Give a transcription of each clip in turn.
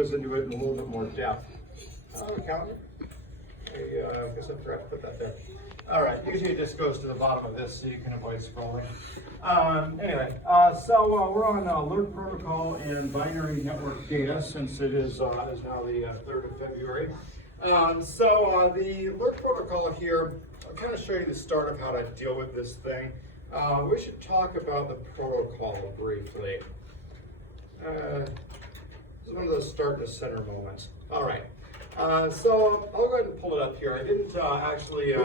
goes into it in a little bit more depth. Calendar? I guess I forgot to put that there. All right, usually it just goes to the bottom of this so you can avoid scrolling. Anyway, so we're on alert protocol and binary network data since it is now the 3rd of February. So the alert protocol here, I'll kind of show you the start of how to deal with this thing. We should talk about the protocol briefly. This is one of those start to center moments. All right. So I'll go ahead and pull it up here. I didn't actually, I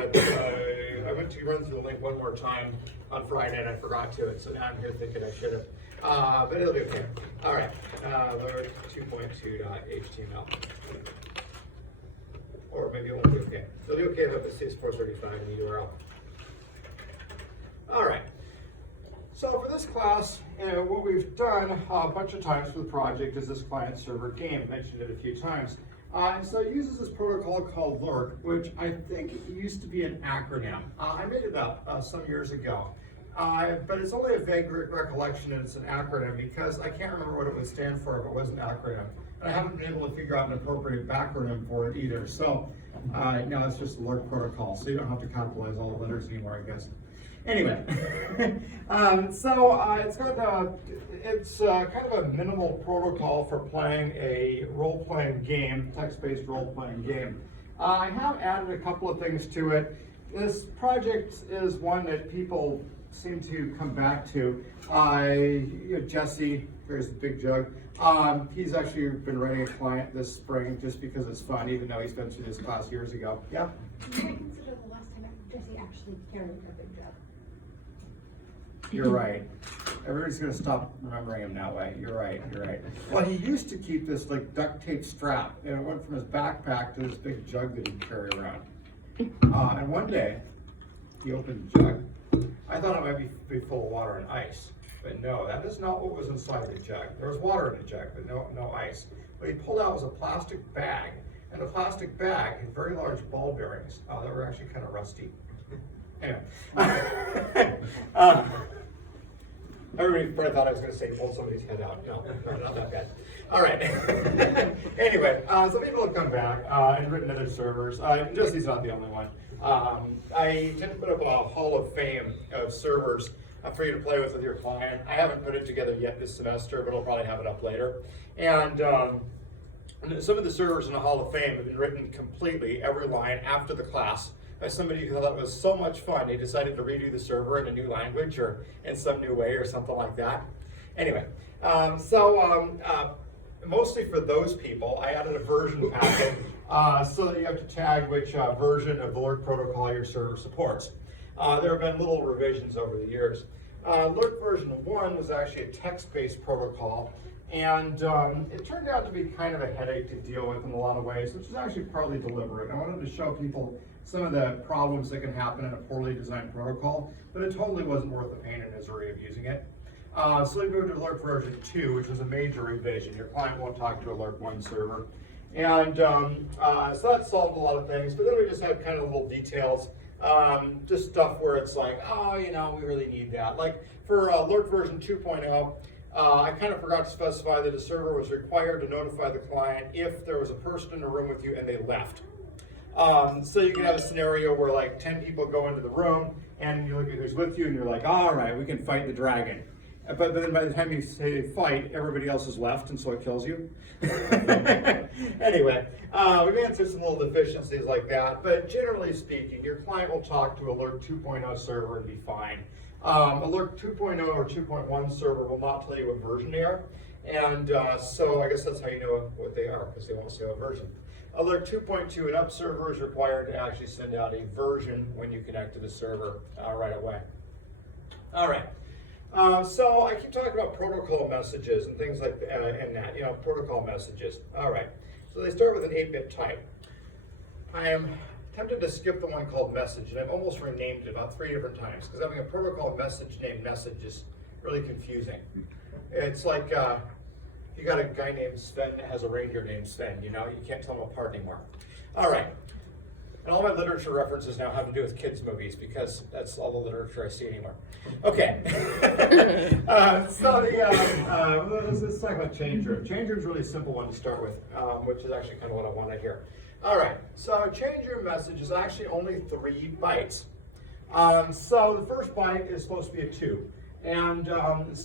meant to run through the link one more time on Friday and I forgot to it, so now I'm here thinking I should have. But it'll be okay. All right, Lord 2.2.html. Or maybe it won't be okay. It'll be okay if it's CS-435 in the URL. All right. So for this class, what we've done a bunch of times for the project is this client-server game. I mentioned it a few times. And so it uses this protocol called LERT, which I think used to be an acronym. I made it up some years ago, but it's only a vague recollection and it's an acronym because I can't remember what it would stand for if it was an acronym. And I haven't been able to figure out an appropriate backronym for it either. So now it's just LERT protocol, so you don't have to capitalize all the letters anymore, I guess. Anyway, it's kind of a minimal protocol for playing a role-playing game, text-based role-playing game. I have added a couple of things to it. This project is one that people seem to come back to. Jesse, there's the big jug. He's actually been writing a client this spring just because it's fun, even though he's been through this class years ago. Yeah? I consider the last time Jesse actually carried a big jug. You're right. Everybody's going to stop remembering him that way. You're right. You're right. Well, he used to keep this like duct tape strap, and it went from his backpack to this big jug that he'd carry around. And one day, he opened the jug. I thought it might be full of water and ice, but no, that is not what was inside the jug. There was water in the jug, but no ice. What he pulled out was a plastic bag, and the plastic bag had very large ball bearings that were actually kind of rusty. Anyway. Everybody probably thought I was going to say pull somebody's head out. No, not that bad. All right. Anyway, so people have come back and written other servers. Jesse's not the only one. I tend to put up a hall of fame of servers for you to play with your client. I haven't put it together yet this semester, but I'll probably have it up later. And some of the servers in the hall of fame have been written completely, every line after the class, by somebody who thought it was so much fun, they decided to redo the server in a new language or in some new way or something like that. Anyway, mostly for those people, I added a version packet so that you have to tag which version of the LERT protocol your server supports. There have been little revisions over the years. LERT version 1 was actually a text-based protocol, and it turned out to be kind of a headache to deal with in a lot of ways, which is actually partly deliberate. I wanted to show people some of the problems that can happen in a poorly designed protocol, but it totally wasn't worth the pain and misery of using it. So we moved to Alert version 2, which was a major revision. Your client won't talk to Alert 1 server. And so that solved a lot of things, but then we just had kind of little details, just stuff where it's like, oh, we really need that. Like for Alert version 2.0, I kind of forgot to specify that a server was required to notify the client if there was a person in the room with you and they left. So you can have a scenario where like 10 people go into the room and you look at who's with you and you're like, all right, we can fight the dragon. But then by the time you say fight, everybody else is left and so it kills you. Anyway, we've answered some little deficiencies like that, but generally speaking, your client will talk to Alert 2.0 server and be fine. Alert 2.0 or 2.1 server will not tell you what version they are, and so I guess that's how you know what they are, because they won't say what version. Alert 2.2 and up server is required to actually send out a version when you connect to the server right away. All right. So I keep talking about protocol messages and things like that, protocol messages. All right. So they start with an 8-bit type. I am tempted to skip the one called message, and I've almost renamed it about 3 different times because having a protocol message named message is really confusing. It's like you got a guy named Sven that has a reindeer named Sven, you can't tell them apart anymore. All right. And all my literature references now have to do with kids' movies because that's all the literature I see anymore. Okay. Let's talk about change room. Change room is a really simple one to start with, which is actually kind of what I wanted here. All right, so change room message is actually only 3 bytes. So the first byte is supposed to be a 2. And it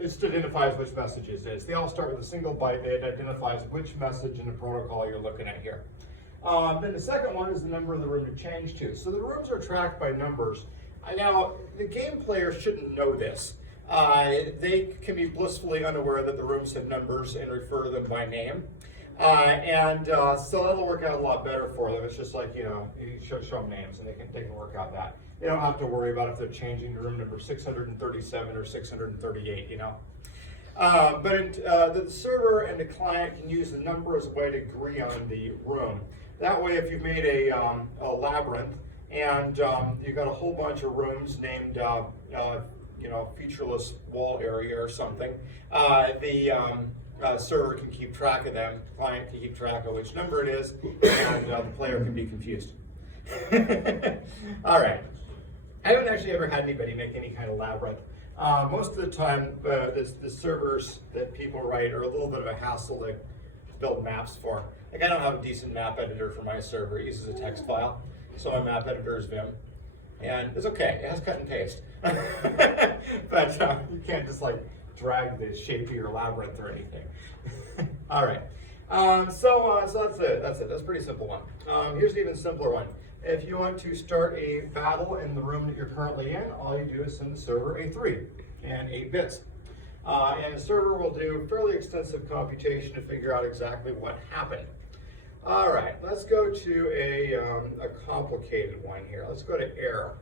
just identifies which messages it is. They all start with a single byte that identifies which message in the protocol you're looking at here. Then the second one is the number of the room to change to. So the rooms are tracked by numbers. Now, the game players shouldn't know this. They can be blissfully unaware that the rooms have numbers and refer to them by name. So that'll work out a lot better for them. It's just like, you show them names and they can work out that. They don't have to worry about if they're changing to room number 637 or 638, But the server and the client can use the number as a way to agree on the room. That way, if you've made a labyrinth and you've got a whole bunch of rooms named, featureless wall area or something, the server can keep track of them, the client can keep track of which number it is, and the player can be confused. All right. I haven't actually ever had anybody make any kind of labyrinth. Most of the time, the servers that people write are a little bit of a hassle to build maps for. Like, I don't have a decent map editor for my server. It uses a text file, so my map editor is Vim. And it's okay, it has cut and paste. But you can't just like drag the shape of your labyrinth or anything. All right, so that's it. That's a pretty simple one. Here's an even simpler one. If you want to start a battle in the room that you're currently in, all you do is send the server a 3 and 8 bits. And the server will do fairly extensive computation to figure out exactly what happened. All right, let's go to a complicated one here. Let's go to error.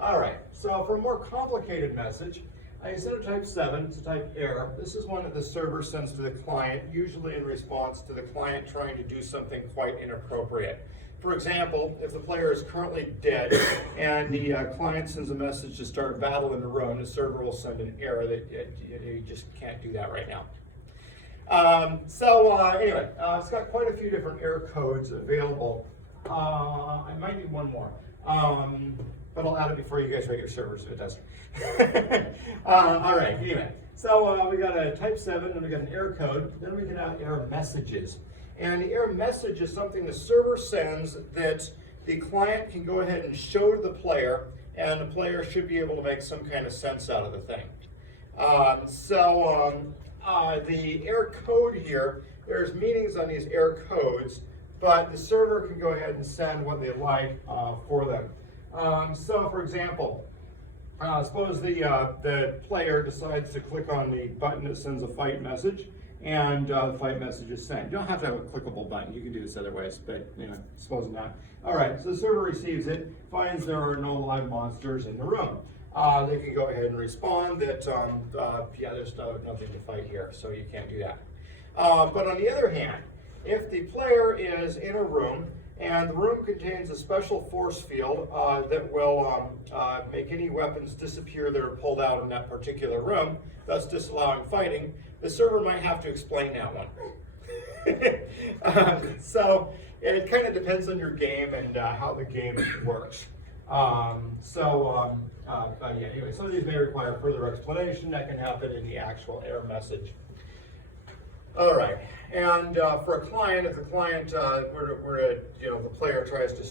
All right, so for a more complicated message, instead of type 7 to type error, this is one that the server sends to the client, usually in response to the client trying to do something quite inappropriate. For example, if the player is currently dead and the client sends a message to start a battle in the room, the server will send an error that you just can't do that right now. Anyway, it's got quite a few different error codes available. I might need one more, but I'll add it before you guys rate your servers if it does. All right, anyway, so we got a type 7, and we got an error code, then we can have error messages. And the error message is something the server sends that the client can go ahead and show to the player, and the player should be able to make some kind of sense out of the thing. The error code here, there's meanings on these error codes, but the server can go ahead and send what they like for them. For example, suppose the player decides to click on the button that sends a fight message, and the fight message is sent. You don't have to have a clickable button. You can do this other ways, but supposing not. All right, so the server receives it, finds there are no live monsters in the room. They can go ahead and respond that, there's nothing to fight here, so you can't do that. But on the other hand, if the player is in a room and the room contains a special force field that will make any weapons disappear that are pulled out in that particular room, thus disallowing fighting, the server might have to explain that one. So it kind of depends on your game and how the game works. Anyway, some of these may require further explanation. That can happen in the actual error message. All right, and for a client, if the client the player tries to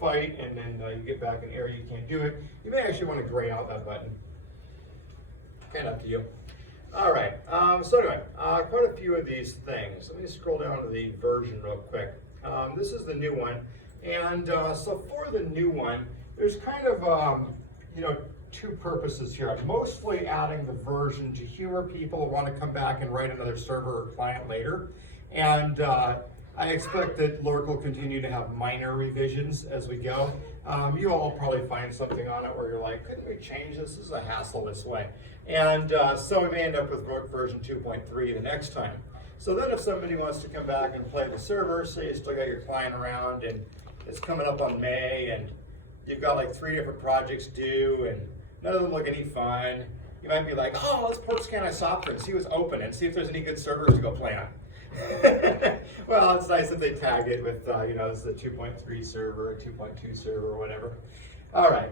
fight, and then you get back an error, you can't do it. You may actually want to gray out that button. Kind of up to you. All right. Quite a few of these things. Let me scroll down to the version real quick. This is the new one, and so for the new one, there's kind of two purposes here. I'm mostly adding the version to humor people who want to come back and write another server or client later. And I expect that Lurk will continue to have minor revisions as we go. You all will probably find something on it where you're like, couldn't we change this? This is a hassle this way. And so we may end up with version 2.3 the next time. So then if somebody wants to come back and play the server, say you still got your client around and it's coming up on May and you've got like 3 different projects due and none of them look any fun. You might be like, oh, let's port scan isopter and see what's open and see if there's any good servers to go play on. Well, it's nice if they tag it with, this is a 2.3 server, a 2.2 server, or whatever. All right.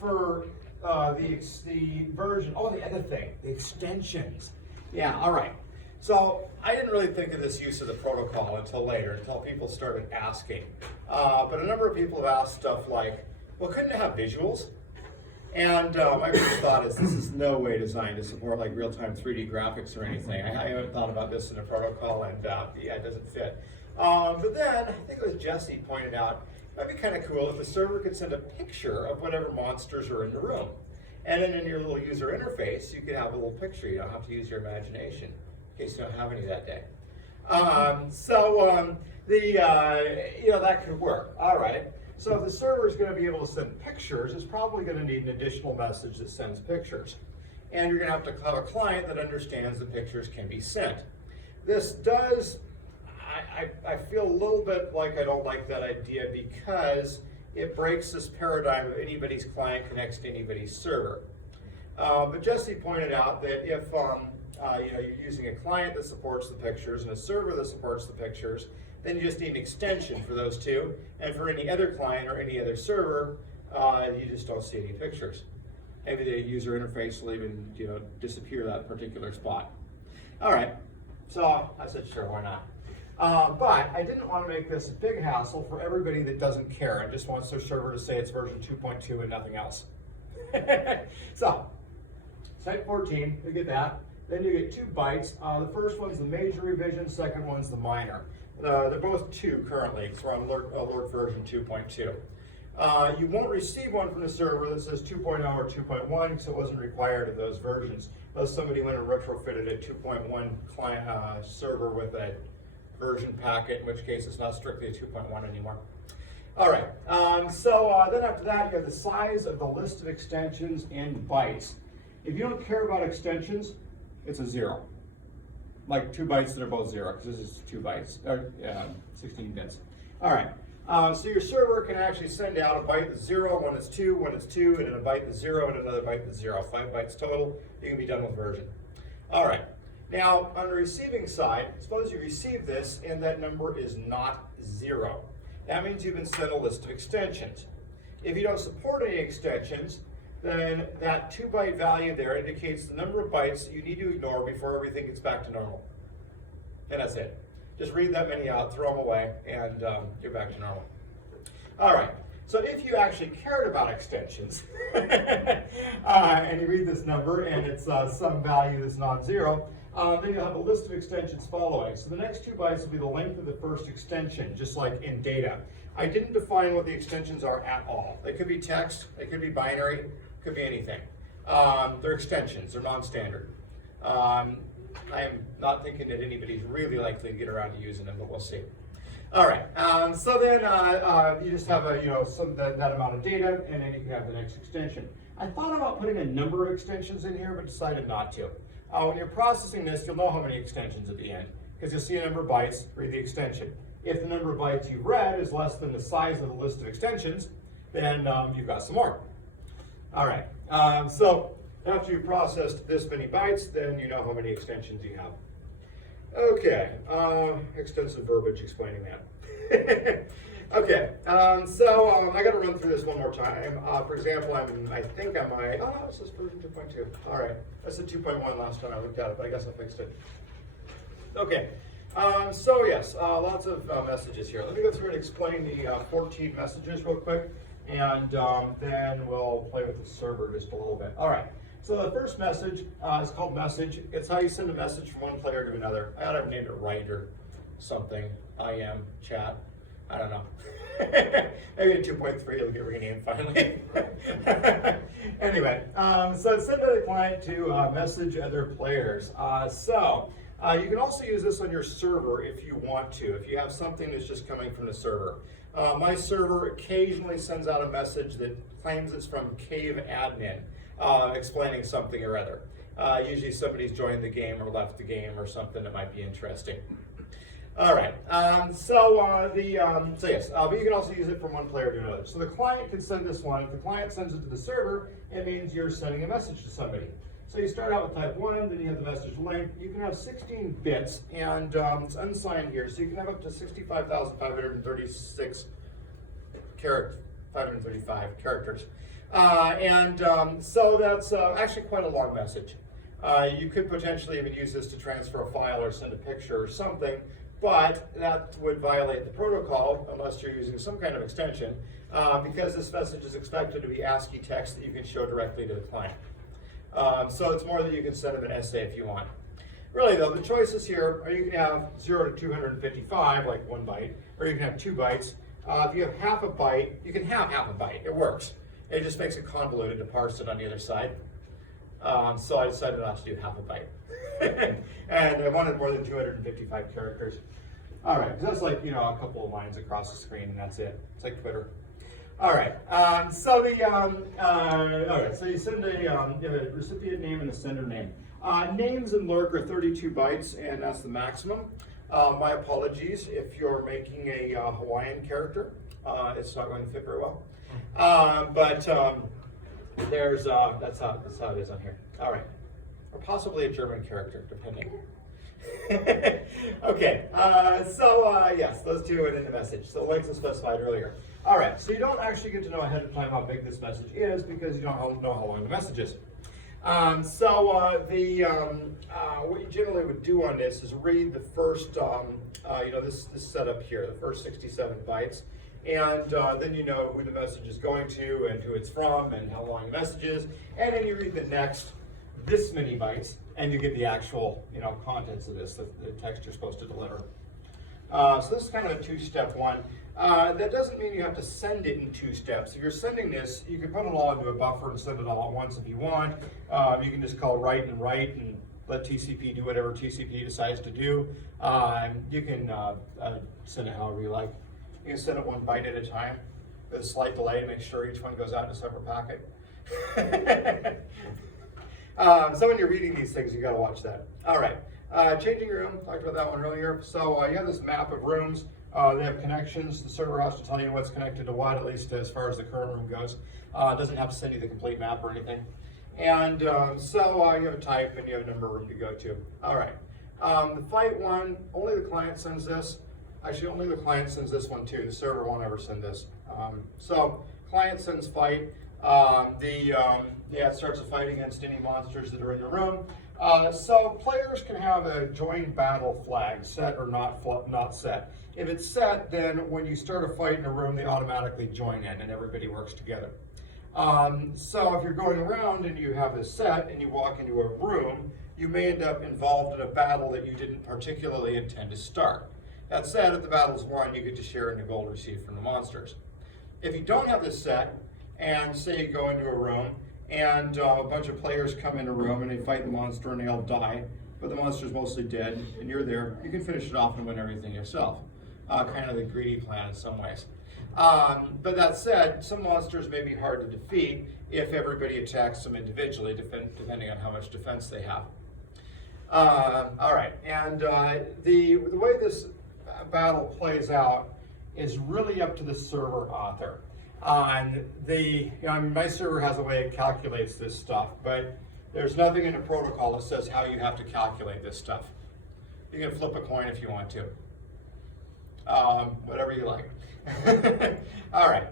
For the version, the other thing, the extensions. Yeah. All right. So I didn't really think of this use of the protocol until later, until people started asking. But a number of people have asked stuff like, well, couldn't it have visuals? And my first thought is this is no way designed to support like real-time 3D graphics or anything. I haven't thought about this in a protocol, and yeah, it doesn't fit. But then I think it was Jesse pointed out it might be kind of cool if the server could send a picture of whatever monsters are in the room, and then in your little user interface you could have a little picture. You don't have to use your imagination in case you don't have any that day. That could work. All right. So if the server is going to be able to send pictures, it's probably going to need an additional message that sends pictures. And you're going to have a client that understands the pictures can be sent. This does, I feel a little bit like I don't like that idea because it breaks this paradigm of anybody's client connects to anybody's server. But Jesse pointed out that if you're using a client that supports the pictures and a server that supports the pictures, then you just need an extension for those two. And for any other client or any other server, you just don't see any pictures. Maybe the user interface will even disappear that particular spot. All right, so I said sure, why not? But I didn't want to make this a big hassle for everybody that doesn't care and just wants their server to say it's version 2.2 and nothing else. So, site 14, you get that. Then you get 2 bytes. The first one's the major revision, second one's the minor. They're both 2 currently, so we're on alert version 2.2. You won't receive one from the server that says 2.0 or 2.1 because it wasn't required of those versions. Unless somebody went and retrofitted a 2.1 client server with a version packet, in which case it's not strictly a 2.1 anymore. All right, then after that you have the size of the list of extensions in bytes. If you don't care about extensions, it's a 0. Like 2 bytes that are both 0, because this is 2 bytes, or 16 bits. All right, so your server can actually send out a byte that's 0 when it's 2, when it's 2, and then a byte that's 0, and another byte that's 0. 5 bytes total, you can be done with version. All right, now on the receiving side, suppose you receive this and that number is not 0. That means you've been sent a list of extensions. If you don't support any extensions, then that 2 byte value there indicates the number of bytes that you need to ignore before everything gets back to normal. And that's it. Just read that many out, throw them away, and you're back to normal. All right, so if you actually cared about extensions, and you read this number and it's some value that's non-zero, then you'll have a list of extensions following. So the next 2 bytes will be the length of the first extension, just like in data. I didn't define what the extensions are at all. They could be text, they could be binary, could be anything. They're extensions, they're non-standard. I am not thinking that anybody's really likely to get around to using them, but we'll see. All right, so then you just have that amount of data, and then you can have the next extension. I thought about putting a number of extensions in here, but decided not to. When you're processing this, you'll know how many extensions at the end, because you'll see a number of bytes, read the extension. If the number of bytes you've read is less than the size of the list of extensions, then you've got some more. All right, so after you've processed this many bytes, then you know how many extensions you have. Okay, extensive verbiage explaining that. Okay, I got to run through this one more time. For example, I think I might, this is version 2.2. All right, I said 2.1 last time I looked at it, but I guess I fixed it. Okay, yes, lots of messages here. Let me go through and explain the 14 messages real quick, and then we'll play with the server just a little bit. All right, so the first message is called message. It's how you send a message from one player to another. I ought to have named it write or something. IM, chat. I don't know. Maybe in 2.3 it'll get renamed finally. Anyway, so send to the client to message other players. You can also use this on your server if you want to, if you have something that's just coming from the server. My server occasionally sends out a message that claims it's from Cave Admin, explaining something or other. Usually somebody's joined the game or left the game or something that might be interesting. All right, yes, but you can also use it from one player to another. So the client can send this one. If the client sends it to the server, it means you're sending a message to somebody. So you start out with type 1, then you have the message length. You can have 16 bits, and it's unsigned here, so you can have up to 65,536 535 characters. So that's actually quite a long message. You could potentially even use this to transfer a file or send a picture or something, but that would violate the protocol unless you're using some kind of extension, because this message is expected to be ASCII text that you can show directly to the client. So it's more that you can send them an essay if you want. Really though, the choices here are you can have 0 to 255, like 1 byte, or you can have 2 bytes. If you have half a byte, you can have half a byte. It works. It just makes it convoluted to parse it on the other side. So I decided not to do half a byte. And I wanted more than 255 characters. All right, because that's like, a couple of lines across the screen and that's it. It's like Twitter. All right, so you send you have a recipient name and a sender name. Names in Lurk are 32 bytes, and that's the maximum. My apologies if you're making a Hawaiian character. It's not going to fit very well. That's how it is on here. All right, or possibly a German character, depending. Okay, yes, those two went in the message. So length is specified earlier. All right, so you don't actually get to know ahead of time how big this message is because you don't know how long the message is. What you generally would do on this is read the first, this setup here, the first 67 bytes, and then you know who the message is going to and who it's from and how long the message is, and then you read the next this many bytes, and you get the actual, contents of this, the text you're supposed to deliver. So this is kind of a two-step one. That doesn't mean you have to send it in 2 steps. If you're sending this, you can put it all into a buffer and send it all at once if you want. You can just call write and let TCP do whatever TCP decides to do. You can send it however you like. You can send it 1 byte at a time with a slight delay to make sure each one goes out in a separate packet. So when you're reading these things, you got to watch that. All right, changing room, talked about that one earlier. So you have this map of rooms. They have connections. The server has to tell you what's connected to what, at least as far as the current room goes. It doesn't have to send you the complete map or anything. And you have a type and you have a number of room to go to. All right. The fight one, only the client sends this. Actually, only the client sends this one too. The server won't ever send this. So client sends fight. It starts a fight against any monsters that are in the room. So players can have a join battle flag set or not set. If it's set, then when you start a fight in a room, they automatically join in and everybody works together. So if you're going around and you have this set and you walk into a room, you may end up involved in a battle that you didn't particularly intend to start. That said, if the battle's won, you get to share in the gold received from the monsters. If you don't have this set, and say you go into a room and a bunch of players come in a room and they fight the monster and they all die, but the monster's mostly dead and you're there, you can finish it off and win everything yourself. Kind of the greedy plan in some ways. But that said, some monsters may be hard to defeat if everybody attacks them individually, depending on how much defense they have. All right, and the way this battle plays out is really up to the server author. My server has a way it calculates this stuff, but there's nothing in the protocol that says how you have to calculate this stuff. You can flip a coin if you want to. Whatever you like. All right.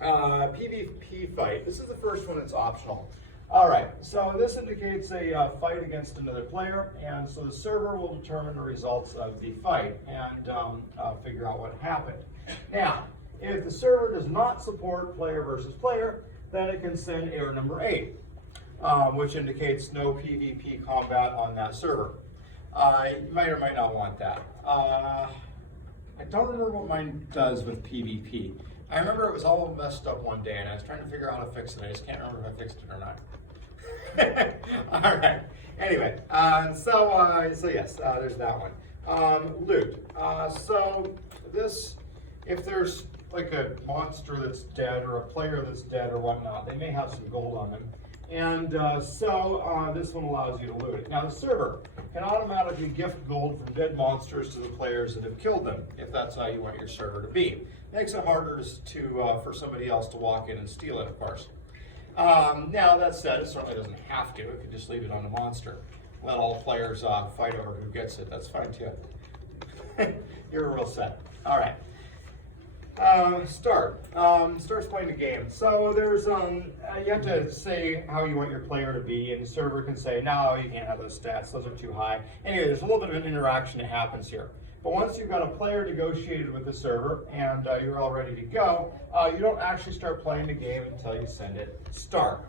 PvP fight. This is the first one that's optional. All right, so this indicates a fight against another player, and so the server will determine the results of the fight and figure out what happened. Now, if the server does not support player versus player, then it can send error number 8, which indicates no PvP combat on that server. You might or might not want that. I don't remember what mine does with PvP. I remember it was all messed up one day and I was trying to figure out how to fix it. I just can't remember if I fixed it or not. All right. Anyway, so yes, there's that one. Loot. So this, if there's like a monster that's dead or a player that's dead or whatnot, they may have some gold on them. And this one allows you to loot it. Now the server can automatically gift gold from dead monsters to the players that have killed them, if that's how you want your server to be. Makes it harder for somebody else to walk in and steal it, of course. Now, that said, it certainly doesn't have to. It could just leave it on the monster. Let all players fight over who gets it. That's fine, too. You're real set. All right. Starts playing the game. So there's you have to say how you want your player to be, and the server can say, no, you can't have those stats, those are too high. Anyway, there's a little bit of an interaction that happens here. But once you've got a player negotiated with the server and you're all ready to go, you don't actually start playing the game until you send it start.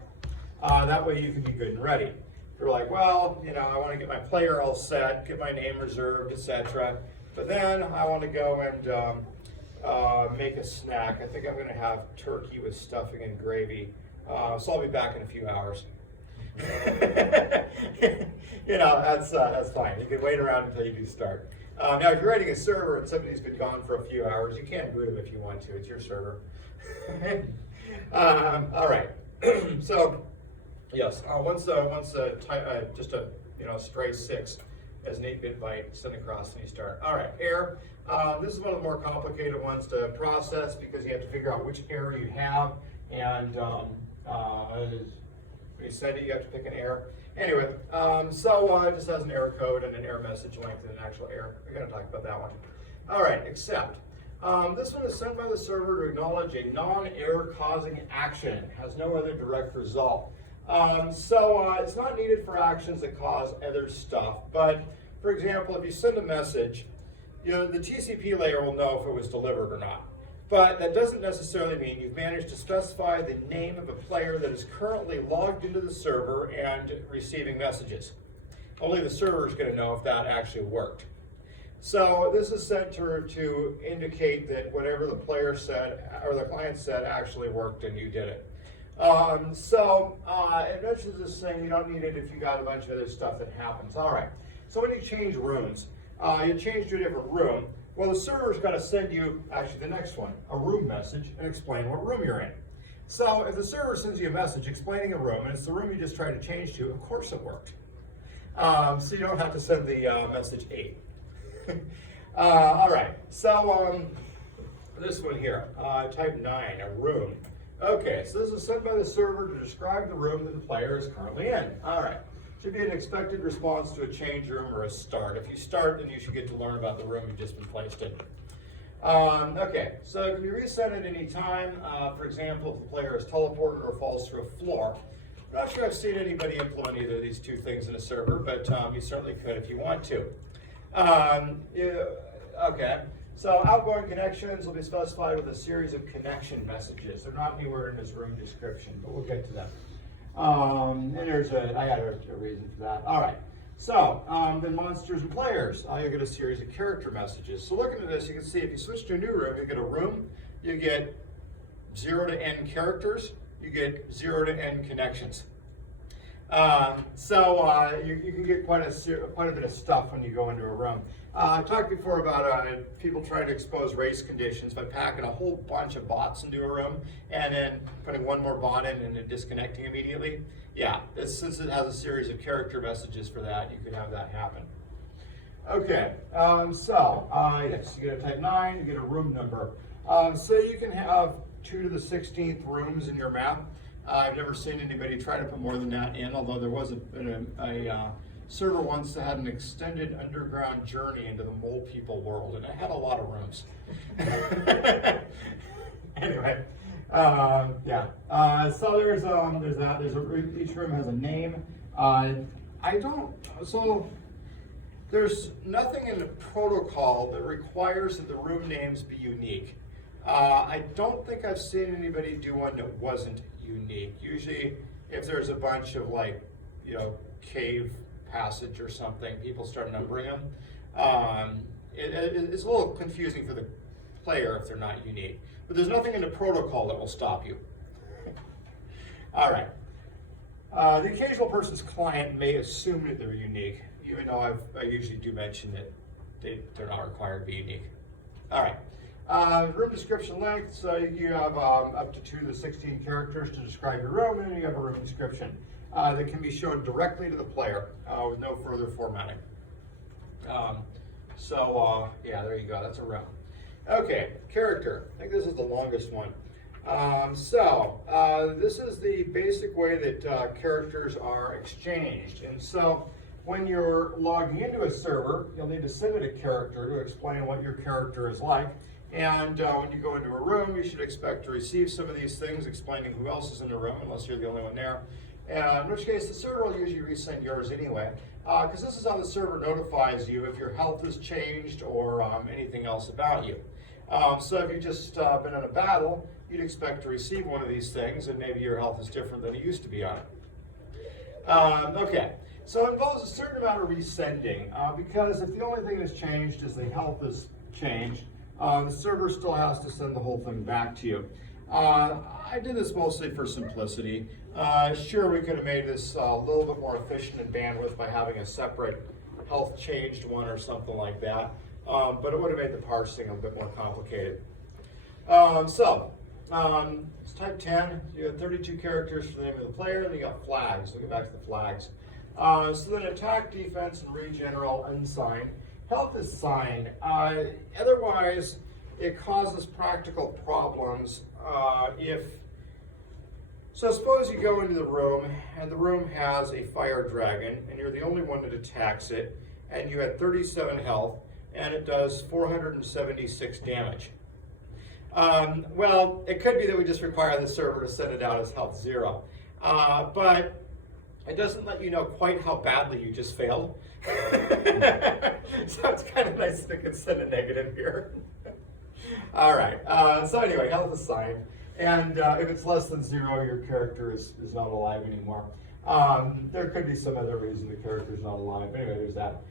That way you can be good and ready. If you're like, well, I want to get my player all set, get my name reserved, etc. But then I want to go and make a snack. I think I'm going to have turkey with stuffing and gravy. So I'll be back in a few hours. That's fine. You can wait around until you do start. Now, if you're writing a server and somebody's been gone for a few hours, you can boot them if you want to. It's your server. All right. So, yes, once just a stray 6 as an 8-bit byte sent across and you start. All right, error. This is one of the more complicated ones to process because you have to figure out which error you have, and when you send it, you have to pick an error. Anyway, so it just has an error code and an error message length and an actual error. We're going to talk about that one. All right, except. This one is sent by the server to acknowledge a non-error causing action. It has no other direct result. So it's not needed for actions that cause other stuff. But for example, if you send a message, the TCP layer will know if it was delivered or not. But that doesn't necessarily mean you've managed to specify the name of a player that is currently logged into the server and receiving messages. Only the server is going to know if that actually worked. So this is sent to indicate that whatever the player said or the client said actually worked and you did it. It mentions this thing, you don't need it if you got a bunch of other stuff that happens. All right, so when you change rooms, you change to a different room. Well, the server's got to send you, actually the next one, a room message and explain what room you're in. So if the server sends you a message explaining a room and it's the room you just tried to change to, of course it worked. So you don't have to send the message 8. All right, so this one here, type 9, a room. Okay, so this is sent by the server to describe the room that the player is currently in. All right, should be an expected response to a change room or a start. If you start, then you should get to learn about the room you've just been placed in. Okay, so it can be reset at any time. For example, if the player is teleported or falls through a floor. I'm not sure I've seen anybody implement either of these two things in a server, but you certainly could if you want to. Okay, so outgoing connections will be specified with a series of connection messages. They're not anywhere in this room description, but we'll get to them. And I had a reason for that. All right, so then monsters and players, you'll get a series of character messages. So looking at this, you can see if you switch to a new room, you get a room, you get 0 to n characters, you get 0 to n connections. You can get quite a bit of stuff when you go into a room. I talked before about people trying to expose race conditions by packing a whole bunch of bots into a room and then putting one more bot in and then disconnecting immediately. Yeah, since it has a series of character messages for that, you could have that happen. Okay, yes, you get a type 9, you get a room number. So you can have 2 to the 16th rooms in your map. I've never seen anybody try to put more than that in, although there was a server once that had an extended underground journey into the mole people world, and it had a lot of rooms. Anyway, so there's that. Each room has a name. There's nothing in the protocol that requires that the room names be unique. I don't think I've seen anybody do one that wasn't unique. Usually, if there's a bunch of cave passage or something, people start numbering them. It's a little confusing for the player if they're not unique. But there's nothing in the protocol that will stop you. All right. The occasional person's client may assume that they're unique, even though I usually do mention that they're not required to be unique. All right. Room description length, so you have up to 2 to the 16 characters to describe your room, and then you have a room description that can be shown directly to the player with no further formatting. Yeah, there you go, that's a room. Okay, character, I think this is the longest one. This is the basic way that characters are exchanged. And so when you're logging into a server, you'll need to send it a character to explain what your character is like. And when you go into a room, you should expect to receive some of these things explaining who else is in the room, unless you're the only one there. In which case, the server will usually resend yours anyway, because this is how the server notifies you if your health has changed or anything else about you. So if you've just been in a battle, you'd expect to receive one of these things, and maybe your health is different than it used to be on it. Okay, so it involves a certain amount of resending, because if the only thing that's changed is the health has changed, the server still has to send the whole thing back to you. I did this mostly for simplicity. Sure, we could have made this a little bit more efficient in bandwidth by having a separate health changed one or something like that, but it would have made the parsing a bit more complicated. It's type 10. You have 32 characters for the name of the player, and you got flags. We'll get back to the flags. So then attack, defense, and regen are all unsigned. Health is signed. Otherwise, it causes practical problems So suppose you go into the room, and the room has a fire dragon, and you're the only one that attacks it, and you had 37 health, and it does 476 damage. Well, it could be that we just require the server to send it out as health 0. But it doesn't let you know quite how badly you just failed. So it's kind of nice that it can send a negative here. All right, so anyway, health is signed. And if it's less than 0, your character is not alive anymore. There could be some other reason the character is not alive. Anyway, there's that.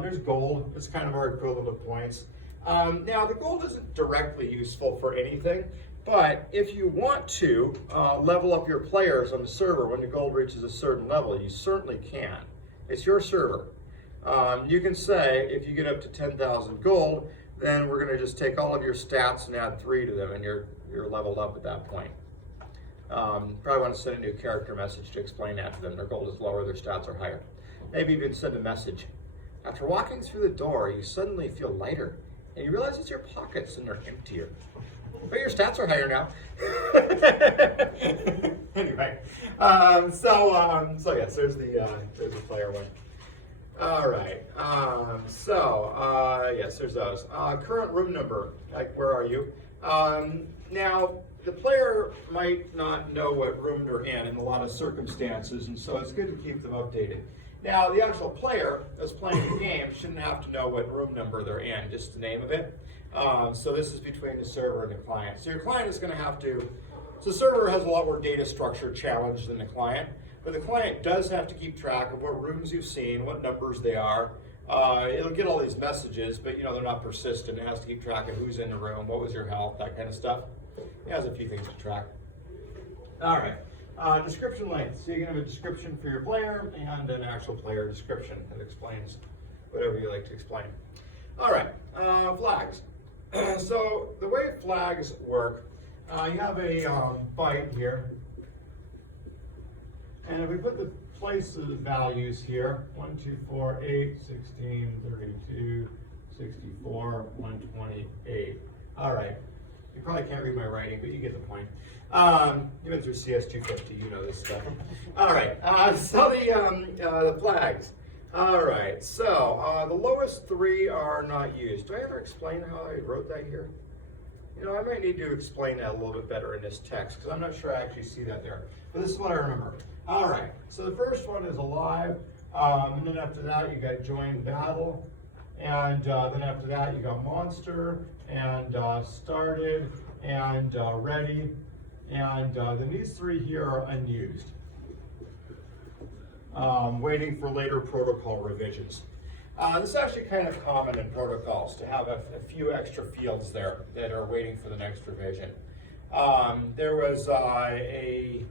There's gold. It's kind of our equivalent of points. Now, the gold isn't directly useful for anything, but if you want to level up your players on the server when your gold reaches a certain level, you certainly can. It's your server. You can say, if you get up to 10,000 gold, then we're going to just take all of your stats and add 3 to them, and you're leveled up at that point. Probably want to send a new character message to explain that to them. Their gold is lower, their stats are higher. Maybe even send a message. After walking through the door, you suddenly feel lighter, and you realize it's your pockets and they're emptier. But your stats are higher now. Anyway, so yes, there's the player one. All right, yes, there's those. Current room number, like where are you? Now, the player might not know what room they're in a lot of circumstances, and so it's good to keep them updated. Now, the actual player that's playing the game shouldn't have to know what room number they're in, just the name of it. So this is between the server and the client. So your client is going to have to, so the server has a lot more data structure challenge than the client, but the client does have to keep track of what rooms you've seen, what numbers they are. It'll get all these messages, but they're not persistent. It has to keep track of who's in the room, what was your health, that kind of stuff. It has a few things to track. All right, description length. So you can have a description for your player and an actual player description that explains whatever you like to explain. All right, flags. So the way flags work, you have a byte here, and if we put the places values here, 1, 2, 4, 8, 16, 32, 64, 128. All right. You probably can't read my writing, but you get the point. You've been through CS-435, you know this stuff. All right, so the flags. All right, so the lowest 3 are not used. Do I ever explain how I wrote that here? I might need to explain that a little bit better in this text, because I'm not sure I actually see that there. But this is what I remember. All right, so the first one is alive, and then after that you got join battle, and then after that you got monster, and started, and ready, and then these 3 here are unused. Waiting for later protocol revisions. This is actually kind of common in protocols to have a few extra fields there that are waiting for the next revision. There was I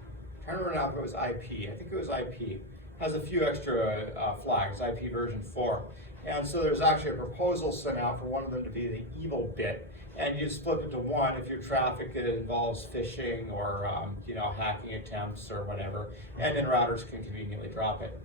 don't remember now if it was IP. I think it was IP. Has a few extra flags, IP version 4. And so there's actually a proposal sent out for one of them to be the evil bit. And you just flip it to 1 if your traffic involves phishing or hacking attempts or whatever. And then routers can conveniently drop it.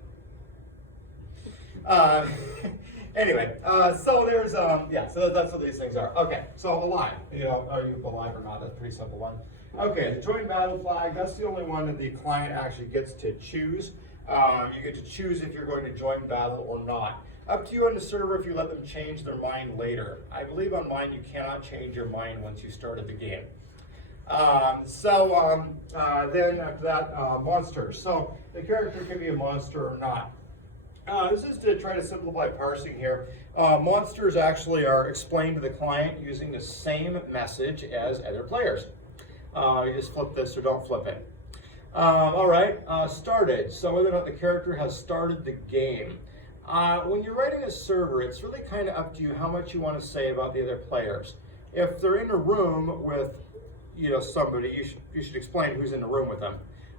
Anyway, so there's, so that's what these things are. Okay, so alive. Are you alive or not? That's a pretty simple one. Okay, the join battle flag, that's the only one that the client actually gets to choose. You get to choose if you're going to join battle or not. Up to you on the server if you let them change their mind later. I believe on mine you cannot change your mind once you started the game. Then after that, monsters. So the character can be a monster or not. This is to try to simplify parsing here. Monsters actually are explained to the client using the same message as other players. You just flip this or don't flip it. All right, started. So whether or not the character has started the game. When you're writing a server, it's really kind of up to you how much you want to say about the other players. If they're in a room with, somebody, you should explain who's in the room with them.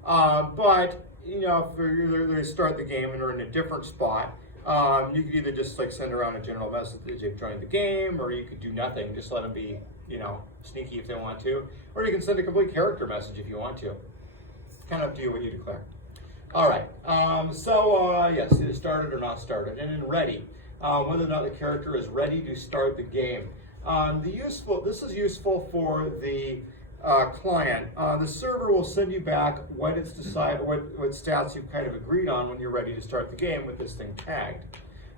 But if they start the game and are in a different spot, you could either just send around a general message that you've joined the game, or you could do nothing, just let them be, sneaky if they want to, or you can send a complete character message if you want to. Kind of up to you what you declare. All right, yes, either started or not started. And then ready, whether or not the character is ready to start the game. This is useful for the client. The server will send you back what it's decided, what stats you've kind of agreed on when you're ready to start the game with this thing tagged.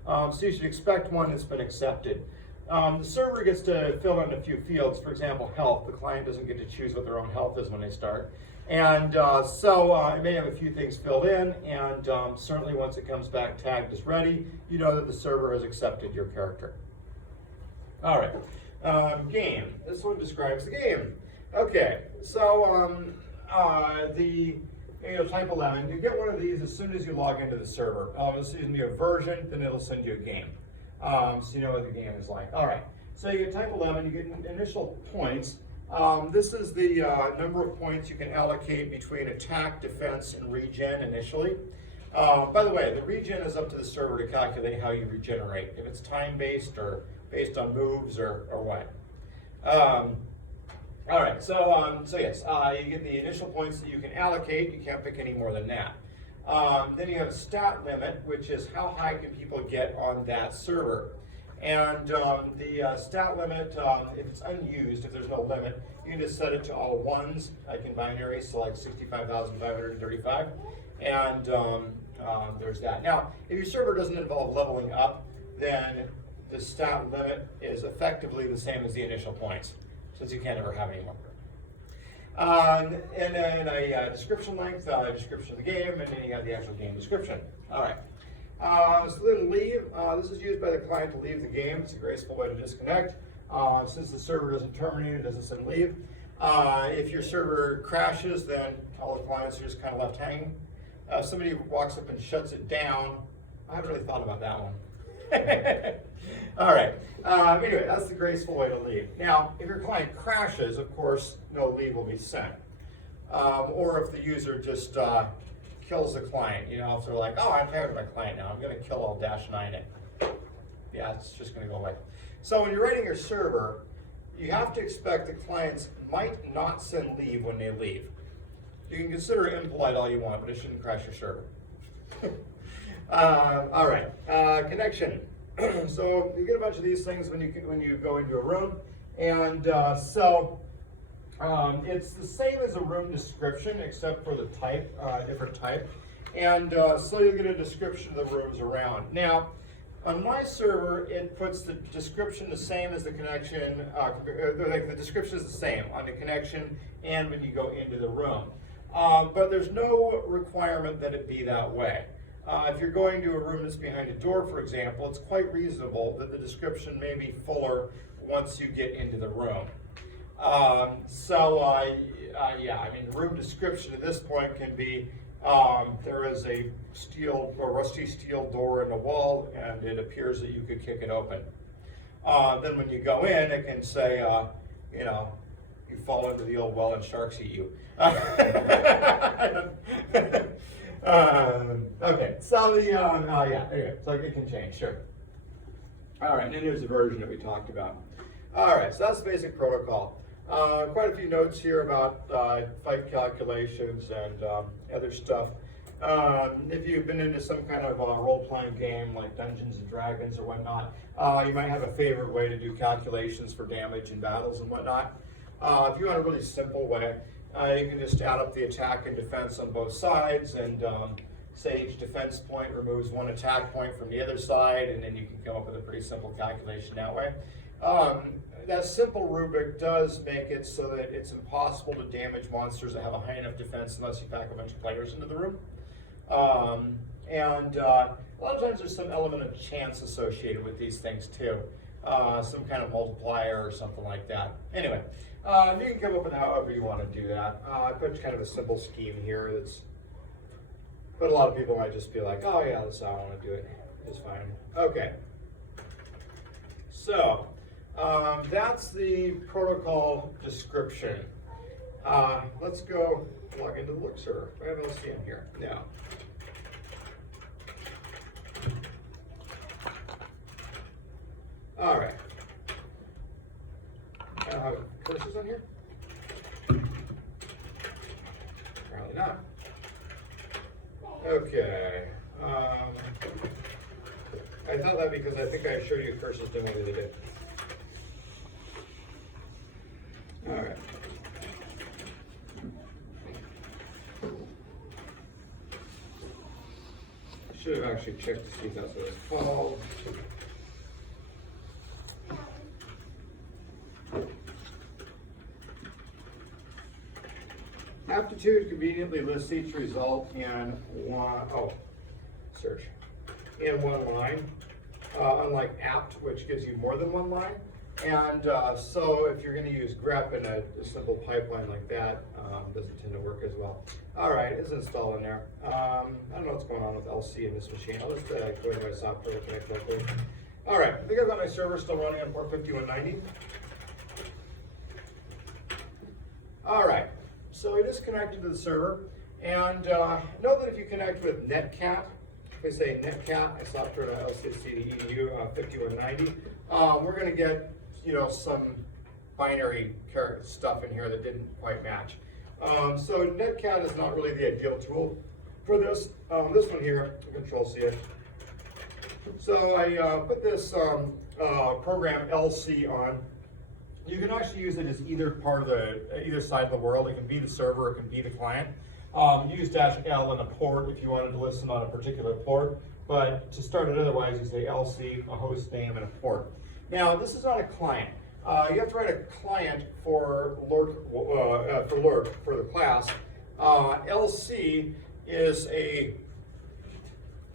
So you should expect one that's been accepted. The server gets to fill in a few fields. For example, health. The client doesn't get to choose what their own health is when they start. And it may have a few things filled in, and certainly once it comes back tagged as ready, you know that the server has accepted your character. All right, game. This one describes the game. Okay, so type 11, you get one of these as soon as you log into the server. This is going to be a version, then it'll send you a game. So you know what the game is like. All right, so you get type 11, you get initial points. This is the number of points you can allocate between attack, defense, and regen initially. By the way, the regen is up to the server to calculate how you regenerate, if it's time-based or based on moves or what. All right, so yes, you get the initial points that you can allocate. You can't pick any more than that. Then you have a stat limit, which is how high can people get on that server. And the stat limit, if it's unused, if there's no limit, you can just set it to all ones, like in binary, so like 65,535. And there's that. Now, if your server doesn't involve leveling up, then the stat limit is effectively the same as the initial points, since you can't ever have any more. And then a description length, description of the game, and then you have the actual game description. All right. So then leave. This is used by the client to leave the game. It's a graceful way to disconnect. Since the server doesn't terminate, it doesn't send leave. If your server crashes, then all the clients are just kind of left hanging. If somebody walks up and shuts it down, I haven't really thought about that one. All right. Anyway, that's the graceful way to leave. Now, if your client crashes, of course, no leave will be sent. Or if the user just kills the client, if they're like, oh, I'm tired of my client now, I'm going to kill all -9 it. Yeah, it's just going to go away. So when you're writing your server, you have to expect that clients might not send leave when they leave. You can consider it impolite all you want, but it shouldn't crash your server. All right, connection. So you get a bunch of these things when you go into a room, and it's the same as a room description except for the type, different type, and so you'll get a description of the rooms around. Now, on my server, it puts the description the same as the connection. The description is the same on the connection and when you go into the room, but there's no requirement that it be that way. If you're going to a room that's behind a door, for example, it's quite reasonable that the description may be fuller once you get into the room. Yeah, I mean, room description at this point can be, there is a rusty steel door in the wall, and it appears that you could kick it open. Then when you go in, it can say, you fall into the old well and sharks eat you. Okay, so anyway, so it can change, sure. All right, and then here's the version that we talked about. All right, so that's the basic protocol. Quite a few notes here about fight calculations and other stuff. If you've been into some kind of role-playing game like Dungeons and Dragons or whatnot, you might have a favorite way to do calculations for damage in battles and whatnot. If you want a really simple way, You can just add up the attack and defense on both sides, and say each defense point removes one attack point from the other side, and then you can come up with a pretty simple calculation that way. That simple rubric does make it so that it's impossible to damage monsters that have a high enough defense unless you pack a bunch of players into the room. A lot of times there's some element of chance associated with these things too. Some kind of multiplier or something like that. Anyway, you can come up with however you want to do that. I put kind of a simple scheme here but a lot of people might just be like, oh yeah, that's how I want to do it. It's fine. Okay. So, that's the protocol description. Let's go log into the Lurk server. I have LC in here. Now. All right. I don't have curses on here? Apparently not. Okay. I thought that because I think I showed you curses demo the other day. All right. Should have actually checked to see if that's what it's called. Aptitude conveniently lists each result in in one line, unlike apt, which gives you more than one line. And so if you're going to use grep in a simple pipeline like that, doesn't tend to work as well. All right, it's installed in there. I don't know what's going on with LC in this machine. I'll just go into my software and connect locally. All right, I think I've got my server still running on port 5190. All right, so I just connected to the server, and know that if you connect with netcat, if we say netcat, I software.lcc.edu 5190, we're going to get some binary stuff in here that didn't quite match. So netcat is not really the ideal tool for this. This one here, Control C it. So I put this program LC on. You can actually use it as either side of the world. It can be the server, it can be the client. Use -L in a port if you wanted to listen on a particular port, but to start it otherwise, you say LC, a host name, and a port. Now, this is not a client. You have to write a client for Lurk, for the class. LC is a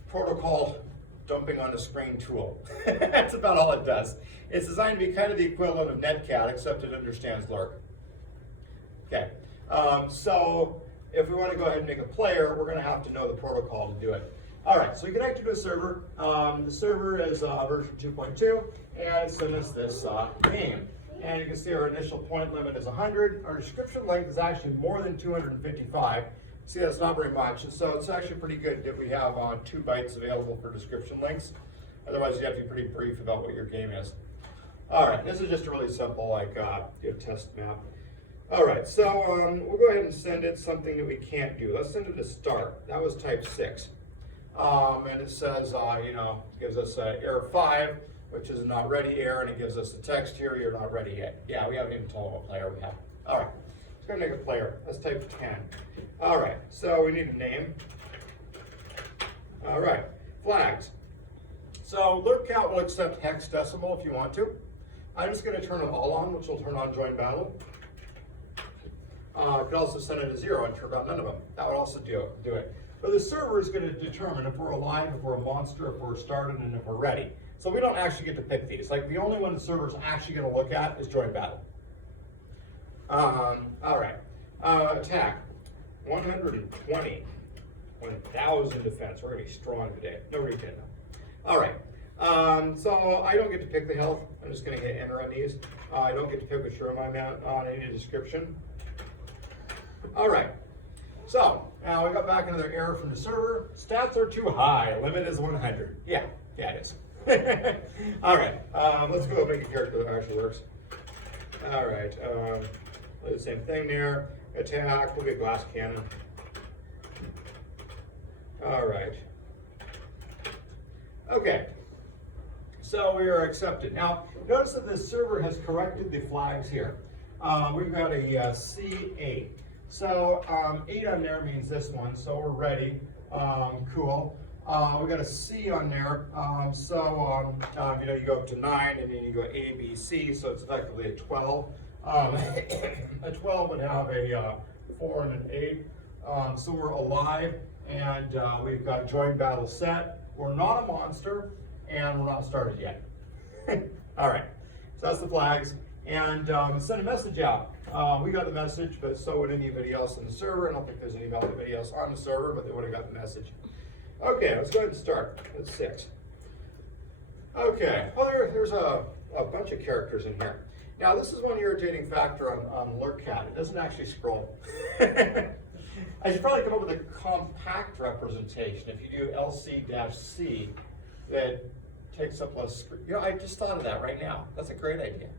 protocol dumping on the screen tool. That's about all it does. It's designed to be kind of the equivalent of netcat, except it understands Lurk. Okay, so if we want to go ahead and make a player, we're going to have to know the protocol to do it. All right, so we connected to a server. The server is version 2.2, and it sent us this name. And you can see our initial point limit is 100. Our description length is actually more than 255. See, that's not very much. And so it's actually pretty good that we have 2 bytes available for description lengths. Otherwise, you have to be pretty brief about what your game is. All right, this is just a really simple test map. All right, so we'll go ahead and send it something that we can't do. Let's send it a start. That was type 6. And it says, gives us error 5, which is a not ready error, and it gives us the text here, you're not ready yet. Yeah, we haven't even told what player we have. All right, let's go make a player. Let's type 10. All right, so we need a name. All right, flags. So Lurk count will accept hexadecimal if you want to. I'm just going to turn them all on, which will turn on join battle. Could also send it to 0 and turn on none of them. That would also do it. But the server is going to determine if we're alive, if we're a monster, if we're started, and if we're ready. So we don't actually get to pick these. Like, the only one the server's actually going to look at is join battle. All right. Attack. 120. 1,000 defense. We're going to be strong today. No regen though. All right. So I don't get to pick the health. I'm just going to hit enter on these. I don't get to pick which room I'm at on any description. All right. So now we got back another error from the server. Stats are too high. Limit is 100. Yeah, it is. All right. Let's go make a character that actually works. All right. Do the same thing there. Attack. We'll get glass cannon. All right. Okay. So we are accepted. Now, notice that this server has corrected the flags here. We've got a C8. So 8 on there means this one, so we're ready. Cool. We got a C on there, you know, you go up to 9 and then you go A, B, C, so it's effectively a 12. A 12 would have a 4 and an 8. So we're alive, and we've got join battle set. We're not a monster, and we're not started yet. All right, so that's the flags. And send a message out. We got the message, but so would anybody else on the server. I don't think there's anybody else on the server, but they would have got the message. Okay, let's go ahead and start. That's 6. Okay, well, there's a bunch of characters in here. Now, this is one irritating factor on LurkCat. It doesn't actually scroll. I should probably come up with a compact representation. If you do LC-C, that takes up less screen. You know, I just thought of that right now. That's a great idea.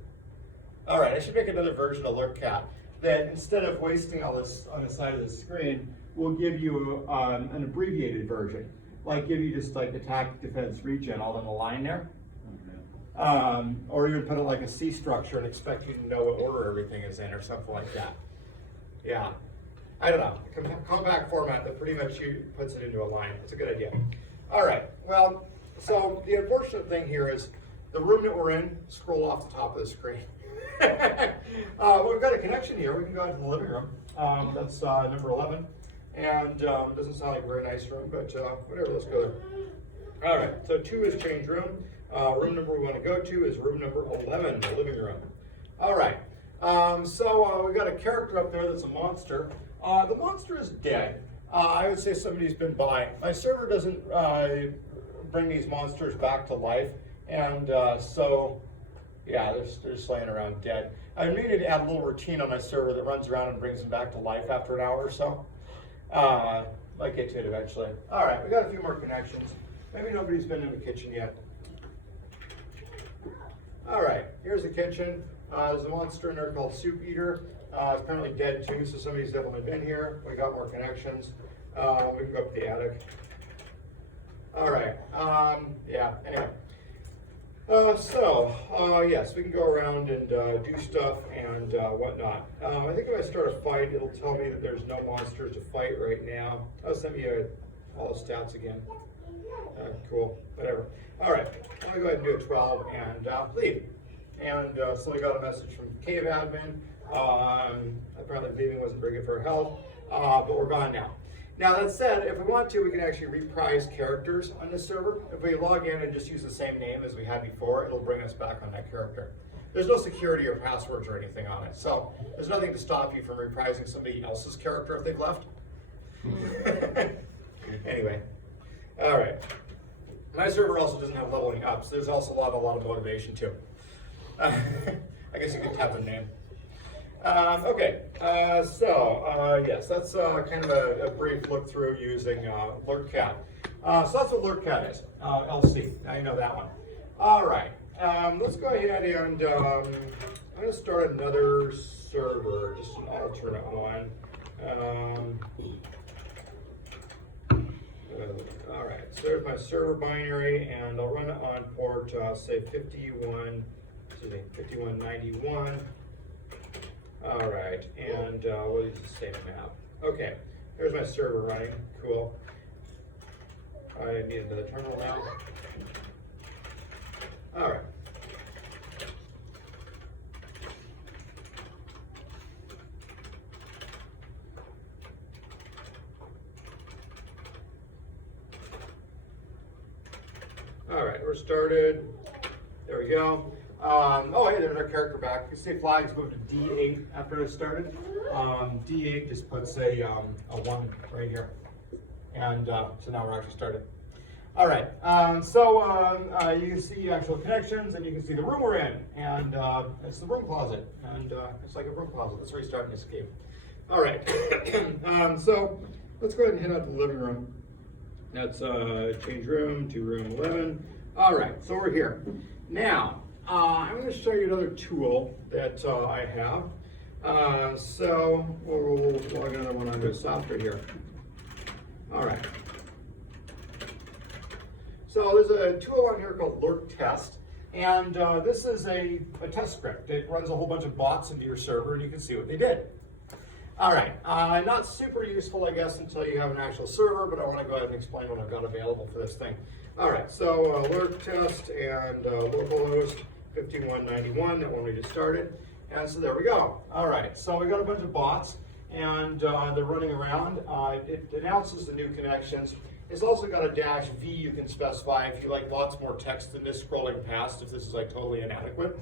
All right, I should make another version of LurkCat that instead of wasting all this on the side of the screen, we'll give you an abbreviated version. Like give you just like attack, defense, regen all in a line there. Or even put it like a C structure and expect you to know what order everything is in or something like that. Yeah, I don't know. Compact format that pretty much puts it into a line. It's a good idea. All right, well, so the unfortunate thing here is the room that we're in, scroll off the top of the screen. We've got a connection here. We can go into the living room. That's number 11. And doesn't sound like a very nice room, but whatever, let's go there. All right, so 2 is change room. Room number we want to go to is room number 11, the living room. All right, so we've got a character up there that's a monster. The monster is dead. I would say somebody's been by. My server doesn't bring these monsters back to life, and so yeah, they're just laying around dead. I needed to add a little routine on my server that runs around and brings them back to life after an hour or so. Might get to it eventually. All right, we got a few more connections. Maybe nobody's been in the kitchen yet. All right, here's the kitchen. There's a monster in there called Soup Eater. It's apparently dead too, so somebody's definitely been here. We got more connections. We can go up the attic. All right, yeah, anyway. Yes, we can go around and do stuff and whatnot. I think if I start a fight, it'll tell me that there's no monsters to fight right now. I'll send me all the stats again. Cool, whatever. All right, I'm gonna go ahead and do a 12 and leave. And so we got a message from Cave Admin. Apparently leaving wasn't very good for her health, but we're gone now. Now that said, if we want to, we can actually reprise characters on this server. If we log in and just use the same name as we had before, it'll bring us back on that character. There's no security or passwords or anything on it, so there's nothing to stop you from reprising somebody else's character if they've left. Anyway, all right. My server also doesn't have leveling up, so there's also a lot of motivation too. I guess you could tap a name. Okay, yes, that's kind of a brief look through using LurkCat. So that's what LurkCat is, LC. Now you know that one. All right, let's go ahead and I'm going to start another server, just an alternate one. All right, so there's my server binary, and I'll run it on port, say 5191. All right, and we'll use the same map. Okay, here's my server running. Cool. I need another terminal now. All right. All right, we're started. There we go. Oh, hey, there's our character back. You see flags moved to D8 after it started. D8 just puts a 1 right here. And so now we're actually started. All right, you can see actual connections, and you can see the room we're in. And it's the room closet. And it's like a room closet. That's where you start and escape. All right, so let's go ahead and head out to the living room. That's change room to room 11. All right, so we're here. Now, I'm going to show you another tool that I have. So we'll log another one onto software here. All right. So there's a tool on here called Lurk Test, and this is a test script. It runs a whole bunch of bots into your server, and you can see what they did. All right, not super useful, I guess, until you have an actual server, but I want to go ahead and explain what I've got available for this thing. All right, so lurk test and localhost 5191, that one we just started. And so there we go. All right, so we got a bunch of bots, and they're running around. It announces the new connections. It's also got a -V you can specify if you like lots more text than this scrolling past, if this is like totally inadequate.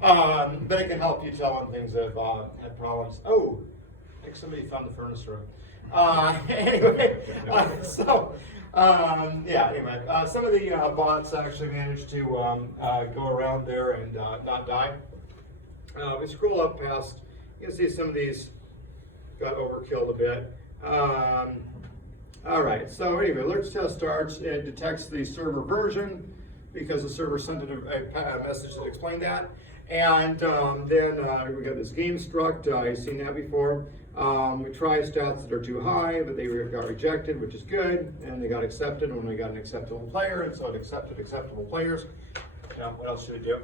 But it can help you tell when things have had problems. Oh, I think somebody found the furnace room. Anyway, some of the bots actually managed to go around there and not die. We scroll up past, you can see some of these got overkilled a bit. All right, so anyway, alerts test starts. It detects the server version because the server sent a message that explained that. And then we got this game struct. You've seen that before. We try stats that are too high, but they got rejected, which is good. And they got accepted when we got an acceptable player, and so it accepted acceptable players. What else should it do?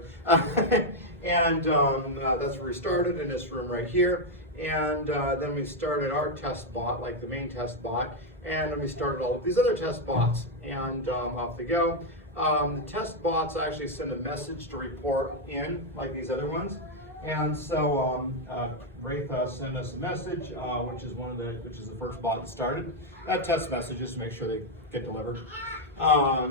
And that's where we started in this room right here. And then we started our test bot, like the main test bot. And then we started all of these other test bots, and off they go. The test bots actually send a message to report in, like these other ones. And so Wraith sent us a message, which is the first bot that started. That test message is to make sure they get delivered.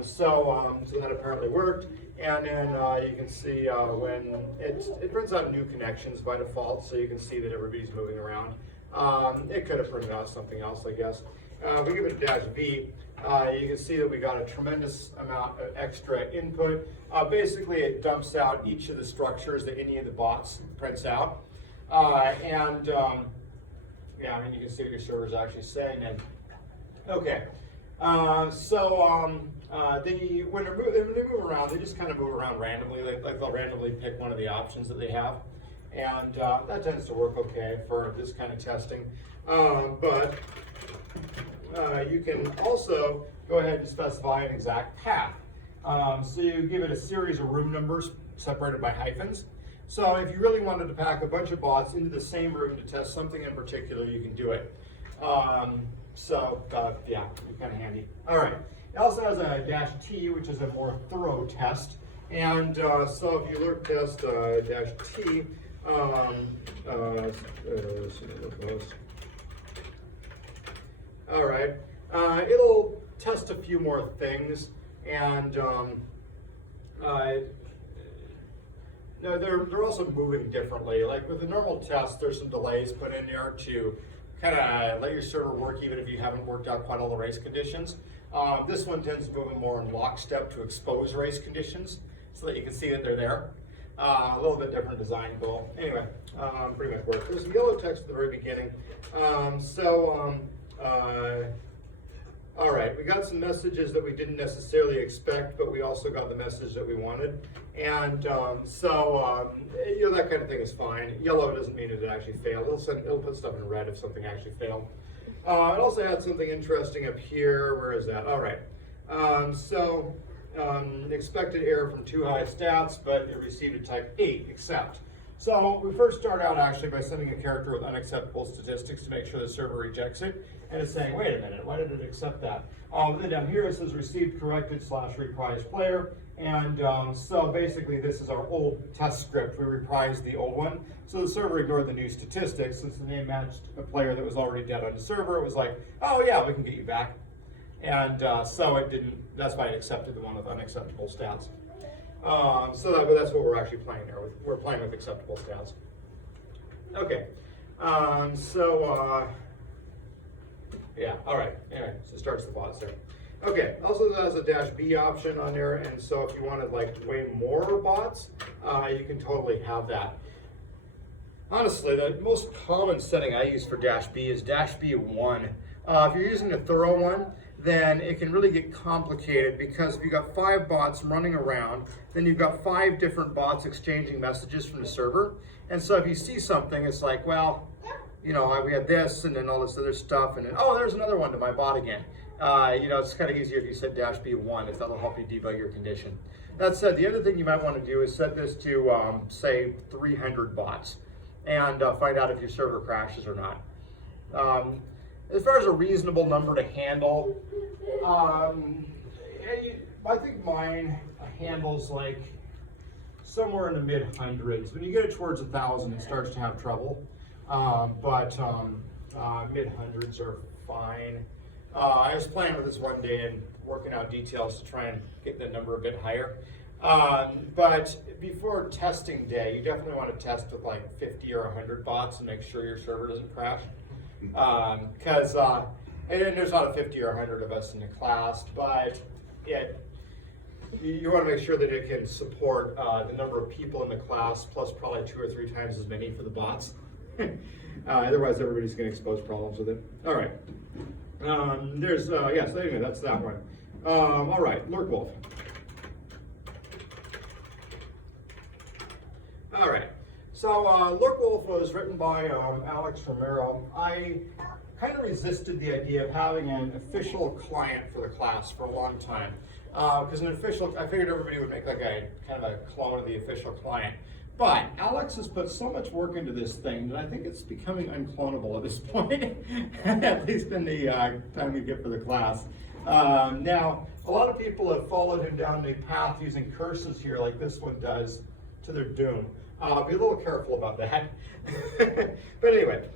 So that apparently worked. And then you can see when it prints out new connections by default, so you can see that everybody's moving around. It could have printed out something else, I guess. If we give it a -V, you can see that we got a tremendous amount of extra input. Basically, it dumps out each of the structures that any of the bots prints out. Yeah, I mean, you can see what your server is actually saying. And okay, when they move around, they just kind of move around randomly. Like they'll randomly pick one of the options that they have. And that tends to work okay for this kind of testing. You can also go ahead and specify an exact path. So you give it a series of room numbers separated by hyphens. So if you really wanted to pack a bunch of bots into the same room to test something in particular, you can do it. Yeah, it's kind of handy. All right. It also has a -T, which is a more thorough test. And so if you lurk test -T, all right, it'll test a few more things, and no, they're also moving differently. Like with the normal test, there's some delays put in there to kind of let your server work even if you haven't worked out quite all the race conditions. This one tends to move more in lockstep to expose race conditions so that you can see that they're there. A little bit different design goal. Anyway, pretty much works. There's some yellow text at the very beginning. All right, we got some messages that we didn't necessarily expect, but we also got the message that we wanted. And that kind of thing is fine. Yellow doesn't mean it actually failed. It'll put stuff in red if something actually failed. It also had something interesting up here. Where is that? All right. Expected error from too high stats, but it received a type 8 accept. So we first start out actually by sending a character with unacceptable statistics to make sure the server rejects it. And it's saying, wait a minute, why did it accept that? Then down here it says received corrected / reprised player. And so basically this is our old test script. We reprised the old one. So the server ignored the new statistics. Since the name matched a player that was already dead on the server, it was like, oh yeah, we can get you back. And so it didn't, that's why it accepted the one with unacceptable stats. But that's what we're actually playing there with. We're playing with acceptable stats. Okay. Yeah, all right. Anyway, so it starts the bots there. Okay, also has a -B option on there, and so if you wanted like way more bots, you can totally have that. Honestly, the most common setting I use for -B is -B1. If you're using a thorough one, then it can really get complicated because if you've got 5 bots running around, then you've got 5 different bots exchanging messages from the server. And so if you see something, it's like, well, we had this and then all this other stuff, and then, oh, there's another one to my bot again. It's kind of easier if you set -B1, if that'll help you debug your condition. That said, the other thing you might want to do is set this to, say, 300 bots and find out if your server crashes or not. As far as a reasonable number to handle, I think mine handles like somewhere in the mid hundreds. When you get it towards 1,000, it starts to have trouble. Mid hundreds are fine. I was playing with this one day and working out details to try and get the number a bit higher. But before testing day, you definitely want to test with like 50 or 100 bots and make sure your server doesn't crash. Because and there's not a 50 or 100 of us in the class, but you want to make sure that it can support the number of people in the class plus probably 2 or 3 times as many for the bots. Otherwise, everybody's going to expose problems with it. All right. So anyway, that's that one. All right, Lurk Wolf. All right. So Lurk Wolf was written by Alex Romero. I kind of resisted the idea of having an official client for the class for a long time. Because I figured everybody would make like a kind of a clone of the official client. But Alex has put so much work into this thing that I think it's becoming unclonable at this point, at least in the time we get for the class. Now, a lot of people have followed him down the path using curses here like this one does to their doom. Be a little careful about that. But anyway,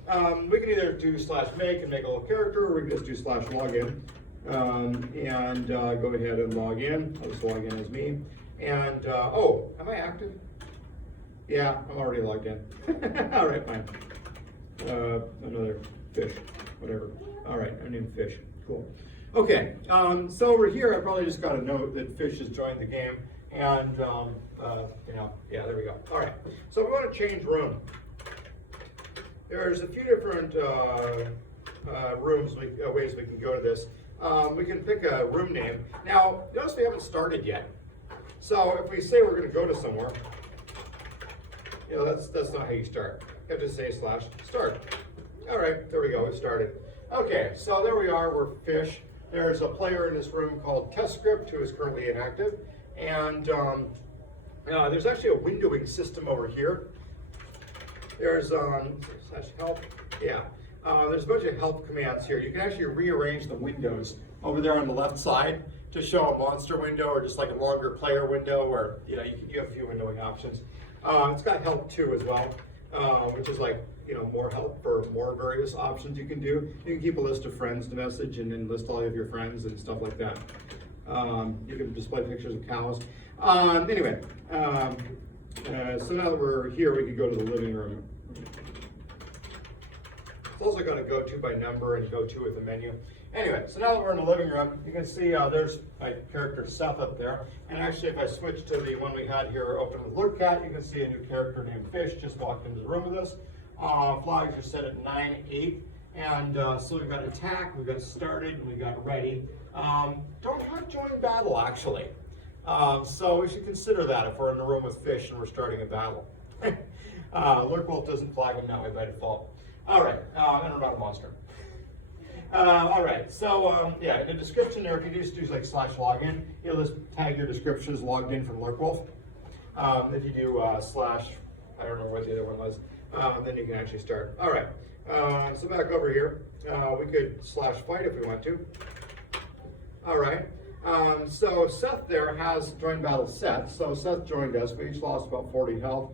we can either do /make and make a little character, or we can just do /login. And go ahead and log in. I'll just log in as me. And, oh, am I active? Yeah, I'm already logged in. All right, fine. Another fish, whatever. All right, I'm named Fish. Cool. Okay, so over here, I probably just got a note that Fish has joined the game. And, yeah, there we go. All right, so we want to change room. There's a few different ways we can go to this. We can pick a room name. Now, notice we haven't started yet. So if we say we're going to go to somewhere, that's not how you start. You have to say /start. All right, there we go, it started. Okay, so there we are, we're Fish. There's a player in this room called TestScript who is currently inactive. And there's actually a windowing system over here. There's /help, yeah. There's a bunch of help commands here. You can actually rearrange the windows over there on the left side to show a monster window or just like a longer player window, or you have a few windowing options. It's got help too as well, which is like more help for more various options you can do. You can keep a list of friends to message and then list all of your friends and stuff like that. You can display pictures of cows. Anyway, so now that we're here, we can go to the living room. It's also got a go-to by number and go-to with the menu. Anyway, so now that we're in the living room, you can see there's my character Seth up there. And actually, if I switch to the one we had here open with LurkCat, you can see a new character named Fish just walked into the room with us. Flags are set at 9, 8. And so we've got attack, we've got started, and we've got ready. Don't have join battle, actually. So we should consider that if we're in the room with Fish and we're starting a battle. Lurk Wolf doesn't flag them that way by default. All right, and I'm not a monster. All right, so yeah, in the description there, if you just do like /login, it'll just tag your description as logged in from Lurk Wolf. If you do I don't know what the other one was, then you can actually start. All right, so back over here, we could /fight if we want to. All right, so Seth there has joined battle set. So Seth joined us. We each lost about 40 health.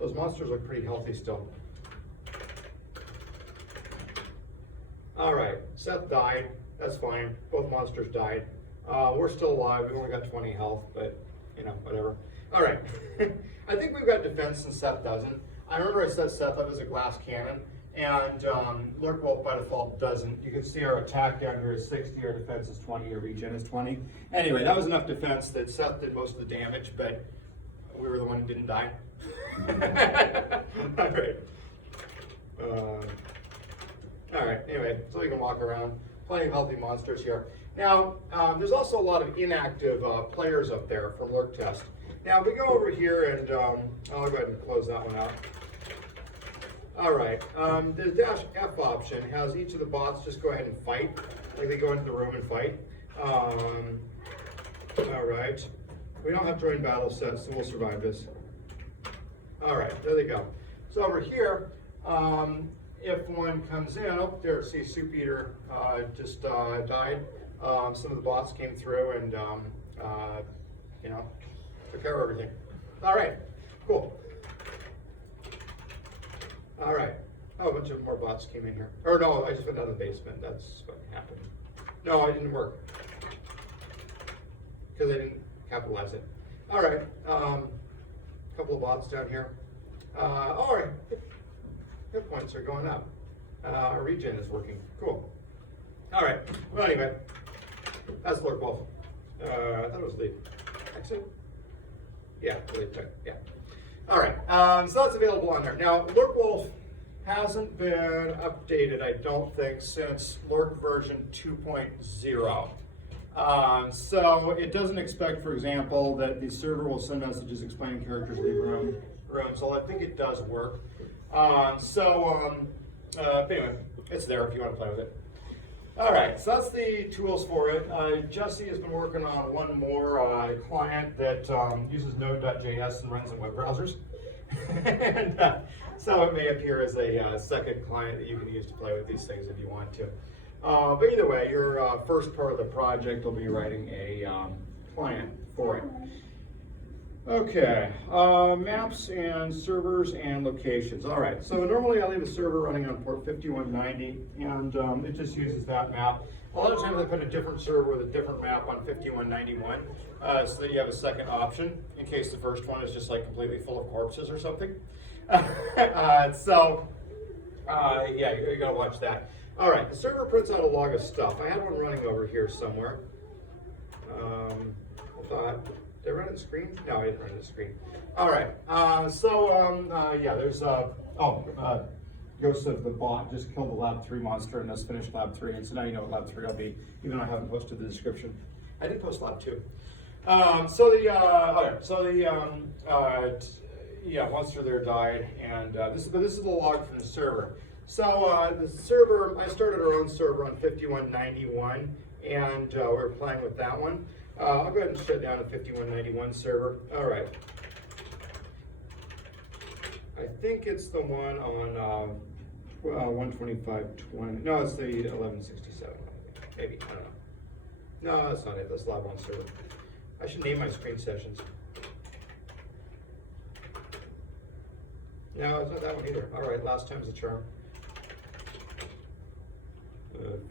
Those monsters look pretty healthy still. All right, Seth died. That's fine. Both monsters died. We're still alive. We only got 20 health, but whatever. All right. I think we've got defense and Seth doesn't. I remember I set Seth up as a glass cannon, and Lurk Wolf by default doesn't. You can see our attack down here is 60, our defense is 20, our regen is 20. Anyway, that was enough defense that Seth did most of the damage, but we were the one who didn't die. All right. All right, anyway, so we can walk around. Plenty of healthy monsters here. Now, there's also a lot of inactive players up there from Lurk Test. Now, if we go over here and I'll go ahead and close that one out. All right, the -F option has each of the bots just go ahead and fight, like they go into the room and fight. All right, we don't have join battle set, so we'll survive this. All right, there they go. So over here, If one comes in, oh, there, see, Soup Eater just died. Some of the bots came through and, you know, took care of everything. All right, cool. All right. Oh, a bunch of more bots came in here. Or no, I just went down the basement. That's what happened. No, it didn't work because I didn't capitalize it. All right, couple of bots down here. All right, hit points are going up. Our regen is working. Cool. All right. Well, anyway, that's Lord Wolf. I thought it was lead. Actually, yeah, lead tech. Yeah. All right. So that's available on there. Now, Lord Wolf hasn't been updated, I don't think, since Lord version 2.0. So it doesn't expect, for example, that the server will send messages explaining characters leave rooms. So I think it does work. Anyway, it's there if you want to play with it. All right, so that's the tools for it. Jesse has been working on one more client that uses Node.js and runs in web browsers. And so it may appear as a second client that you can use to play with these things if you want to. But either way, your first part of the project will be writing a client for it. Okay, maps and servers and locations. All right, so normally I leave a server running on port 5190, and it just uses that map. A lot of times I put a different server with a different map on 5191, so that you have a second option in case the first one is just like completely full of corpses or something. Yeah, you gotta watch that. All right, the server prints out a log of stuff. I had one running over here somewhere. Did I run it on the screen? No, I didn't run it on the screen. All right, yeah, there's, Ghost of the Bot just killed the Lab 3 monster and has finished Lab 3, and so now you know what Lab 3 will be, even though I haven't posted the description. I did post Lab 2. Monster there died, and this is the log from the server. So the server, I started our own server on 5191, and we were playing with that one. I'll go ahead and shut down the 5191 server. All right. I think it's the one on 125.20. No, it's the 1167. Maybe, I don't know. No, that's not it. That's Lab 1 server. I should name my screen sessions. No, it's not that one either. All right, last time's the charm.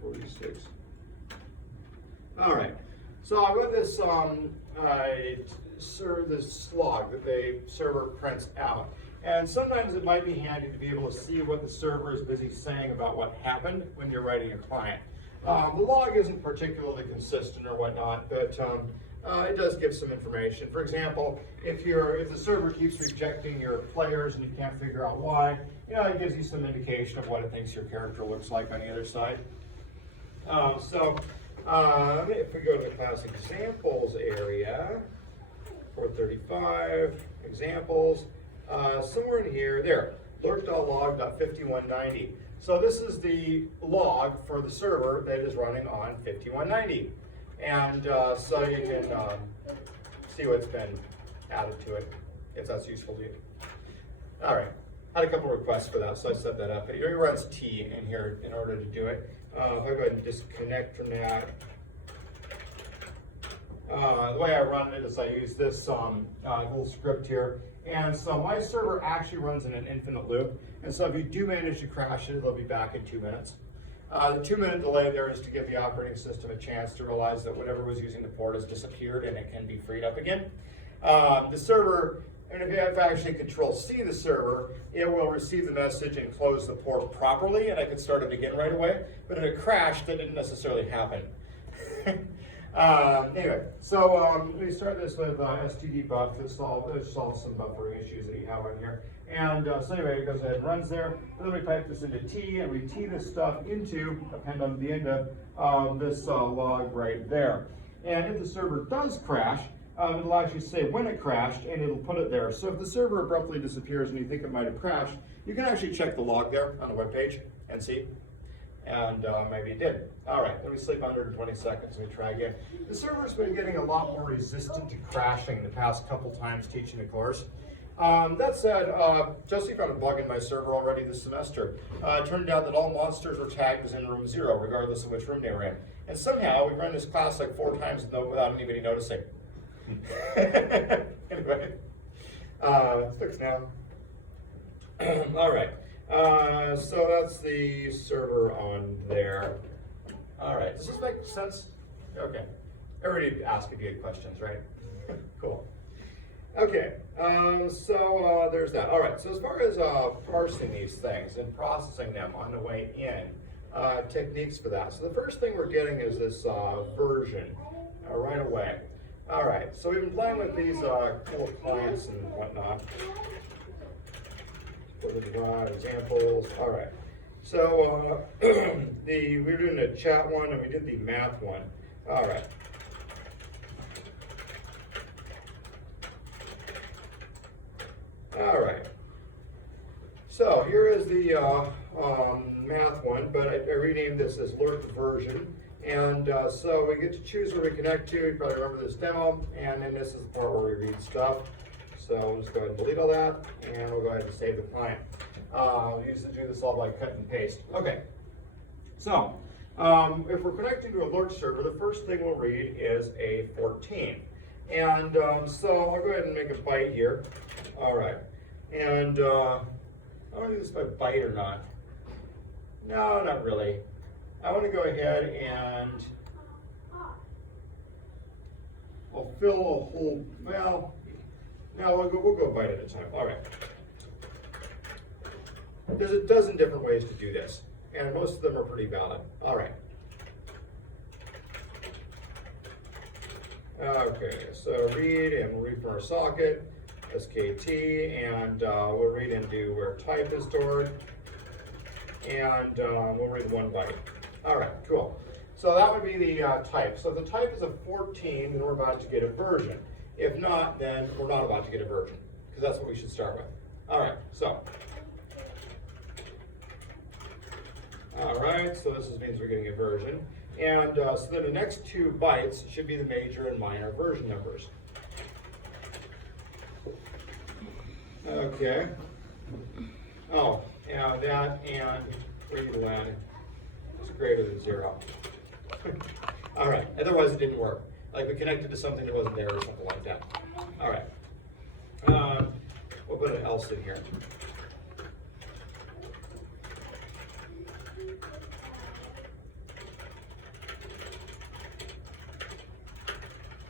46. All right. So I've got this this log that the server prints out, and sometimes it might be handy to be able to see what the server is busy saying about what happened when you're writing a client. The log isn't particularly consistent or whatnot, but it does give some information. For example, if the server keeps rejecting your players and you can't figure out why, it gives you some indication of what it thinks your character looks like on the other side. If we go to the class examples area, 435 examples, somewhere in here, there, lurk.log.5190. So this is the log for the server that is running on 5190. And so you can see what's been added to it, if that's useful to you. All right, I had a couple requests for that, so I set that up. It runs T in here in order to do it. If I go ahead and disconnect from that, the way I run it is I use this little script here. And so my server actually runs in an infinite loop. And so if you do manage to crash it, it'll be back in 2 minutes. The 2-minute delay there is to give the operating system a chance to realize that whatever was using the port has disappeared and it can be freed up again. The server, and if I actually Control-C the server, it will receive the message and close the port properly, and I can start it again right away. But if it crashed, that didn't necessarily happen. Anyway, so we start this with stdbuf to solve some buffering issues that you have on here. And so anyway, it goes ahead and runs there. And then we pipe this into T, and we T this stuff into, append on the end of this log right there. And if the server does crash, it'll actually say when it crashed, and it'll put it there. So if the server abruptly disappears and you think it might have crashed, you can actually check the log there on the web page and see. And maybe it did. All right, let me sleep 120 seconds and we try again. The server's been getting a lot more resistant to crashing the past couple times teaching the course. That said, Jesse found a bug in my server already this semester. It turned out that all monsters were tagged as in room 0, regardless of which room they were in. And somehow, we ran this class like 4 times without anybody noticing. Anyway, it's fixed now. All right, so that's the server on there. All right, does this make sense? Okay, everybody asked if you had questions, right? Cool. Okay, so there's that. All right, so as far as parsing these things and processing them on the way in, techniques for that. So the first thing we're getting is this version right away. All right, so we've been playing with these cool clients and whatnot. For the derived examples. All right, so we were doing the chat one and we did the math one. All right. All right, so here is the math one, but I renamed this as Lurk version. And so we get to choose where we connect to. You probably remember this demo. And then this is the part where we read stuff. So we'll just go ahead and delete all that. And we'll go ahead and save the client. We used to do this all by cut and paste. Okay, so if we're connecting to a Lurk server, the first thing we'll read is a 14. And so I'll go ahead and make a byte here. All right, and I don't know if this is by byte or not. No, not really. I want to go ahead and I'll fill a whole, well, no, we'll go byte at a time. All right. There's a dozen different ways to do this, and most of them are pretty valid. All right. Okay, so read, and we'll read from our socket, SKT, and we'll read into where type is stored, and we'll read 1 byte. All right, cool. So that would be the type. So if the type is a 14, then we're about to get a version. If not, then we're not about to get a version, because that's what we should start with. All right, so. All right, so this means we're getting a version. And so then the next 2 bytes should be the major and minor version numbers. Okay. Oh, yeah, that and read len is greater than 0. All right, otherwise it didn't work. Like we connected to something that wasn't there or something like that. All right. We'll put an else in here.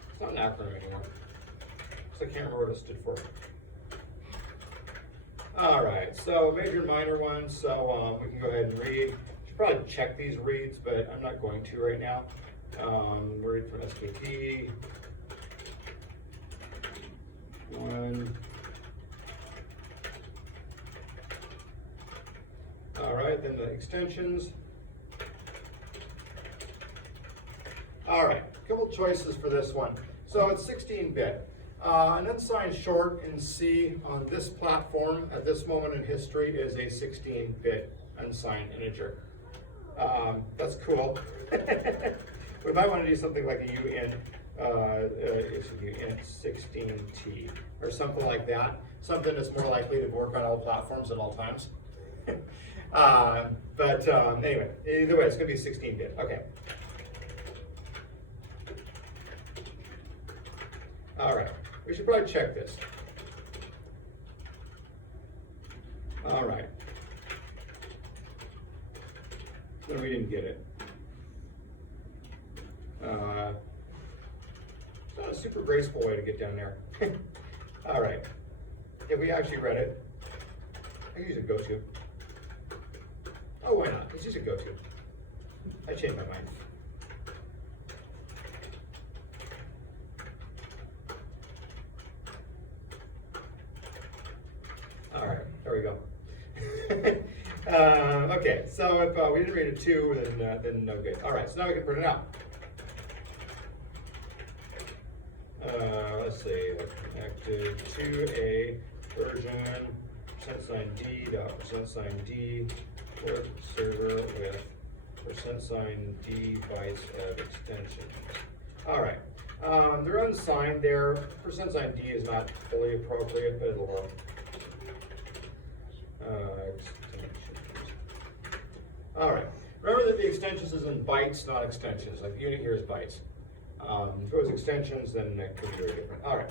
It's not an acronym anymore, because I can't remember what it stood for. All right, so major and minor ones, so we can go ahead and read. Should probably check these reads, but I'm not going to right now. Read from SKT. 1. All right, then the extensions. All right, a couple choices for this one. So it's 16-bit. An unsigned short in C on this platform at this moment in history is a 16-bit unsigned integer. That's cool. We might want to do something like a uint 16t or something like that. Something that's more likely to work on all platforms at all times. Anyway, either way, it's going to be 16-bit. Okay. All right. We should probably check this. All right. No, we didn't get it. It's not a super graceful way to get down there. All right. If we actually read it, I can use a go-to. Oh, why not? Let's use a go-to. I changed my mind. All right, there we go. Okay, so if we didn't read a 2, then no good. All right, so now we can print it out. Let's see, connected to a version $d dot $d port server with $d bytes of extensions. All right, They're unsigned there. Percent sign D is not fully appropriate, but it'll work. All right. Remember that the extensions is in bytes, not extensions. Like the unit here is bytes. If it was extensions, then it could be very different. All right.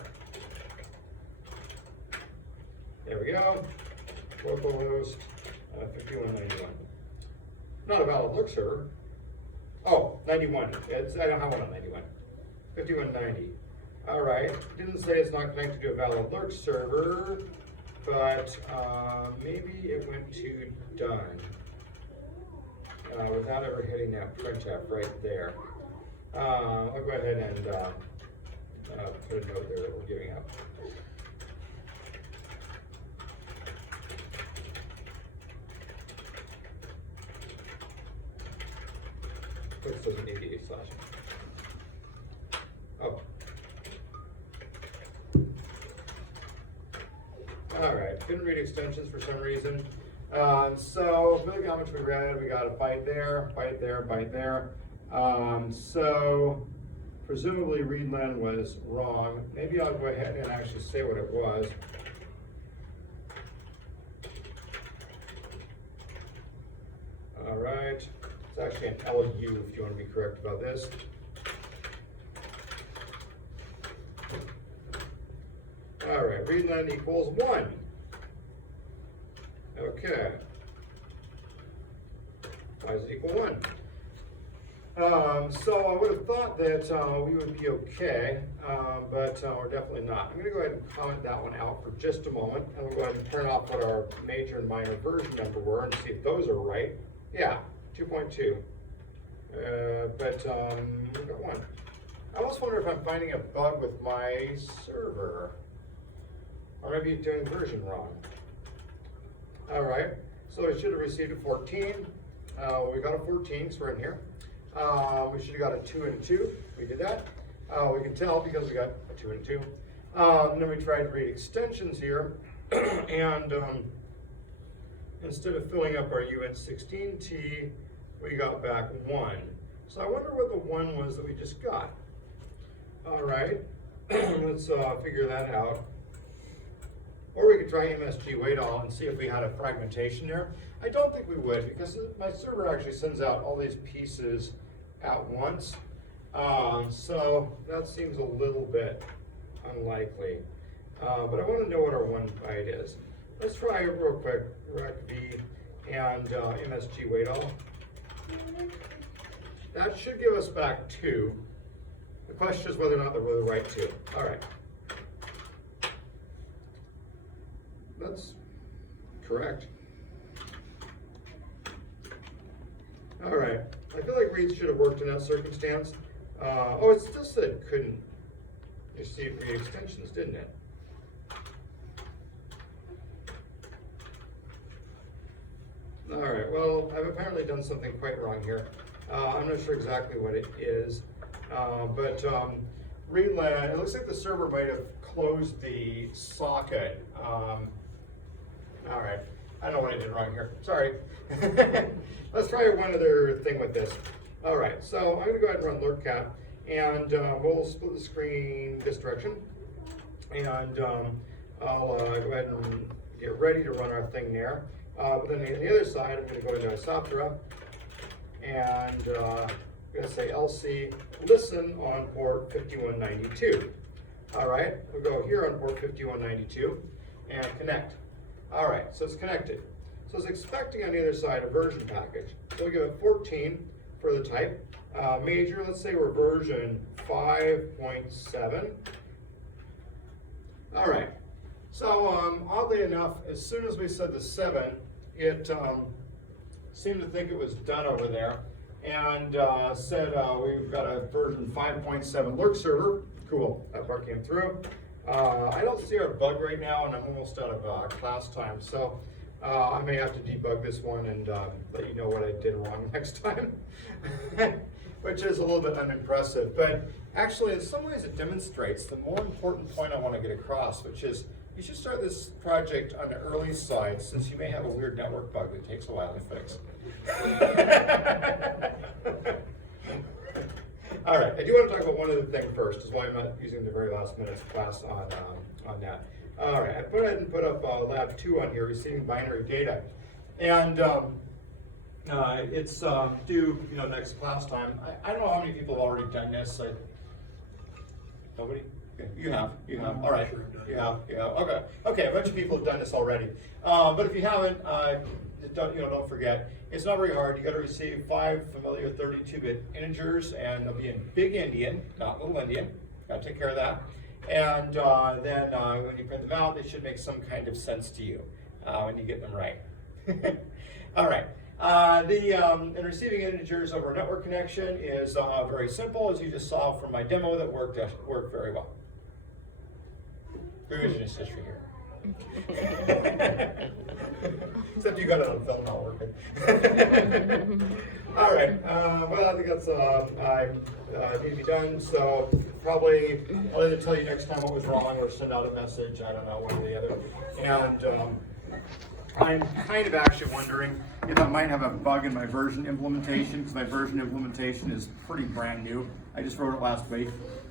There we go. Localhost 5191. Not a valid look server. Oh, 91. I don't have one on 91. 5190. All right. Didn't say it's not connected to a valid lurk server, but maybe it went to done without ever hitting that printf right there. I'll go ahead and put a note there that we're giving up. Which doesn't need the /. Oh. All right, couldn't read extensions for some reason. So look how much we read. We got a byte there, byte there, byte there. So presumably readlen was wrong. Maybe I'll go ahead and actually say what it was. All right, it's actually an LU if you want to be correct about this. All right, readlen equals 1. Okay. Why does it equal 1? So I would have thought that we would be okay, but we're definitely not. I'm going to go ahead and comment that one out for just a moment, and we'll go ahead and turn off what our major and minor version number were and see if those are right. Yeah, 2.2. But we got 1. I almost wonder if I'm finding a bug with my server, or maybe doing version wrong. All right, so we should have received a 14. We got a 14, so we're in here. We should have got a 2 and 2. We did that. We can tell because we got a 2 and 2. And then we tried to read extensions here, and instead of filling up our UN16T, we got back 1. So I wonder what the 1 was that we just got. All right, let's figure that out. Or we could try MSG wait all and see if we had a fragmentation there. I don't think we would, because my server actually sends out all these pieces at once. So that seems a little bit unlikely. But I want to know what our 1 byte is. Let's try it real quick, rec v and MSG wait all. That should give us back 2. The question is whether or not they're really right 2. All right. That's correct. All right. I feel like read should have worked in that circumstance. Oh, it still said it couldn't receive read extensions, didn't it? All right. Well, I've apparently done something quite wrong here. I'm not sure exactly what it is, but readlen. It looks like the server might have closed the socket. All right, I don't know what I did wrong here. Sorry. Let's try one other thing with this. All right, so I'm going to go ahead and run lurkcat, and we'll split the screen this direction, and I'll go ahead and get ready to run our thing there. But then on the other side, I'm going to go into Isoptera, and I'm going to say LC listen on port 5192. All right, we'll go here on port 5192 and connect. All right, so it's connected. So it's expecting on the other side a version package. So we give it 14 for the type. Major, let's say we're version 5.7. All right, so oddly enough, as soon as we said the 7, it seemed to think it was done over there and said we've got a version 5.7 lurk server. Cool, that part came through. I don't see our bug right now, and I'm almost out of class time, so I may have to debug this one and let you know what I did wrong next time, which is a little bit unimpressive. But actually, in some ways, it demonstrates the more important point I want to get across, which is you should start this project on the early side, since you may have a weird network bug that takes a while to fix. All right, I do want to talk about one other thing first, is why I'm not using the very last minutes of class on that. All right, I put ahead and put up lab 2 on here, receiving binary data. And it's due, next class time. I don't know how many people have already done this. Nobody? You have. All right. You have. Okay. A bunch of people have done this already. But if you haven't, don't forget. It's not very hard. You got to receive 5 familiar 32-bit integers, and they'll be in big Indian, not little Indian. Got to take care of that. And then when you print them out, they should make some kind of sense to you when you get them right. All right. And receiving integers over a network connection is very simple, as you just saw from my demo that worked very well. Revisionist history here. Except you got it on film not working. All right. Well, I think that's need to be done. So probably I'll either tell you next time what was wrong or send out a message. I don't know, one or the other. And I'm kind of actually wondering if I might have a bug in my version implementation, because my version implementation is pretty brand new. I just wrote it last week,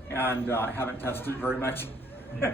and I haven't tested it very much.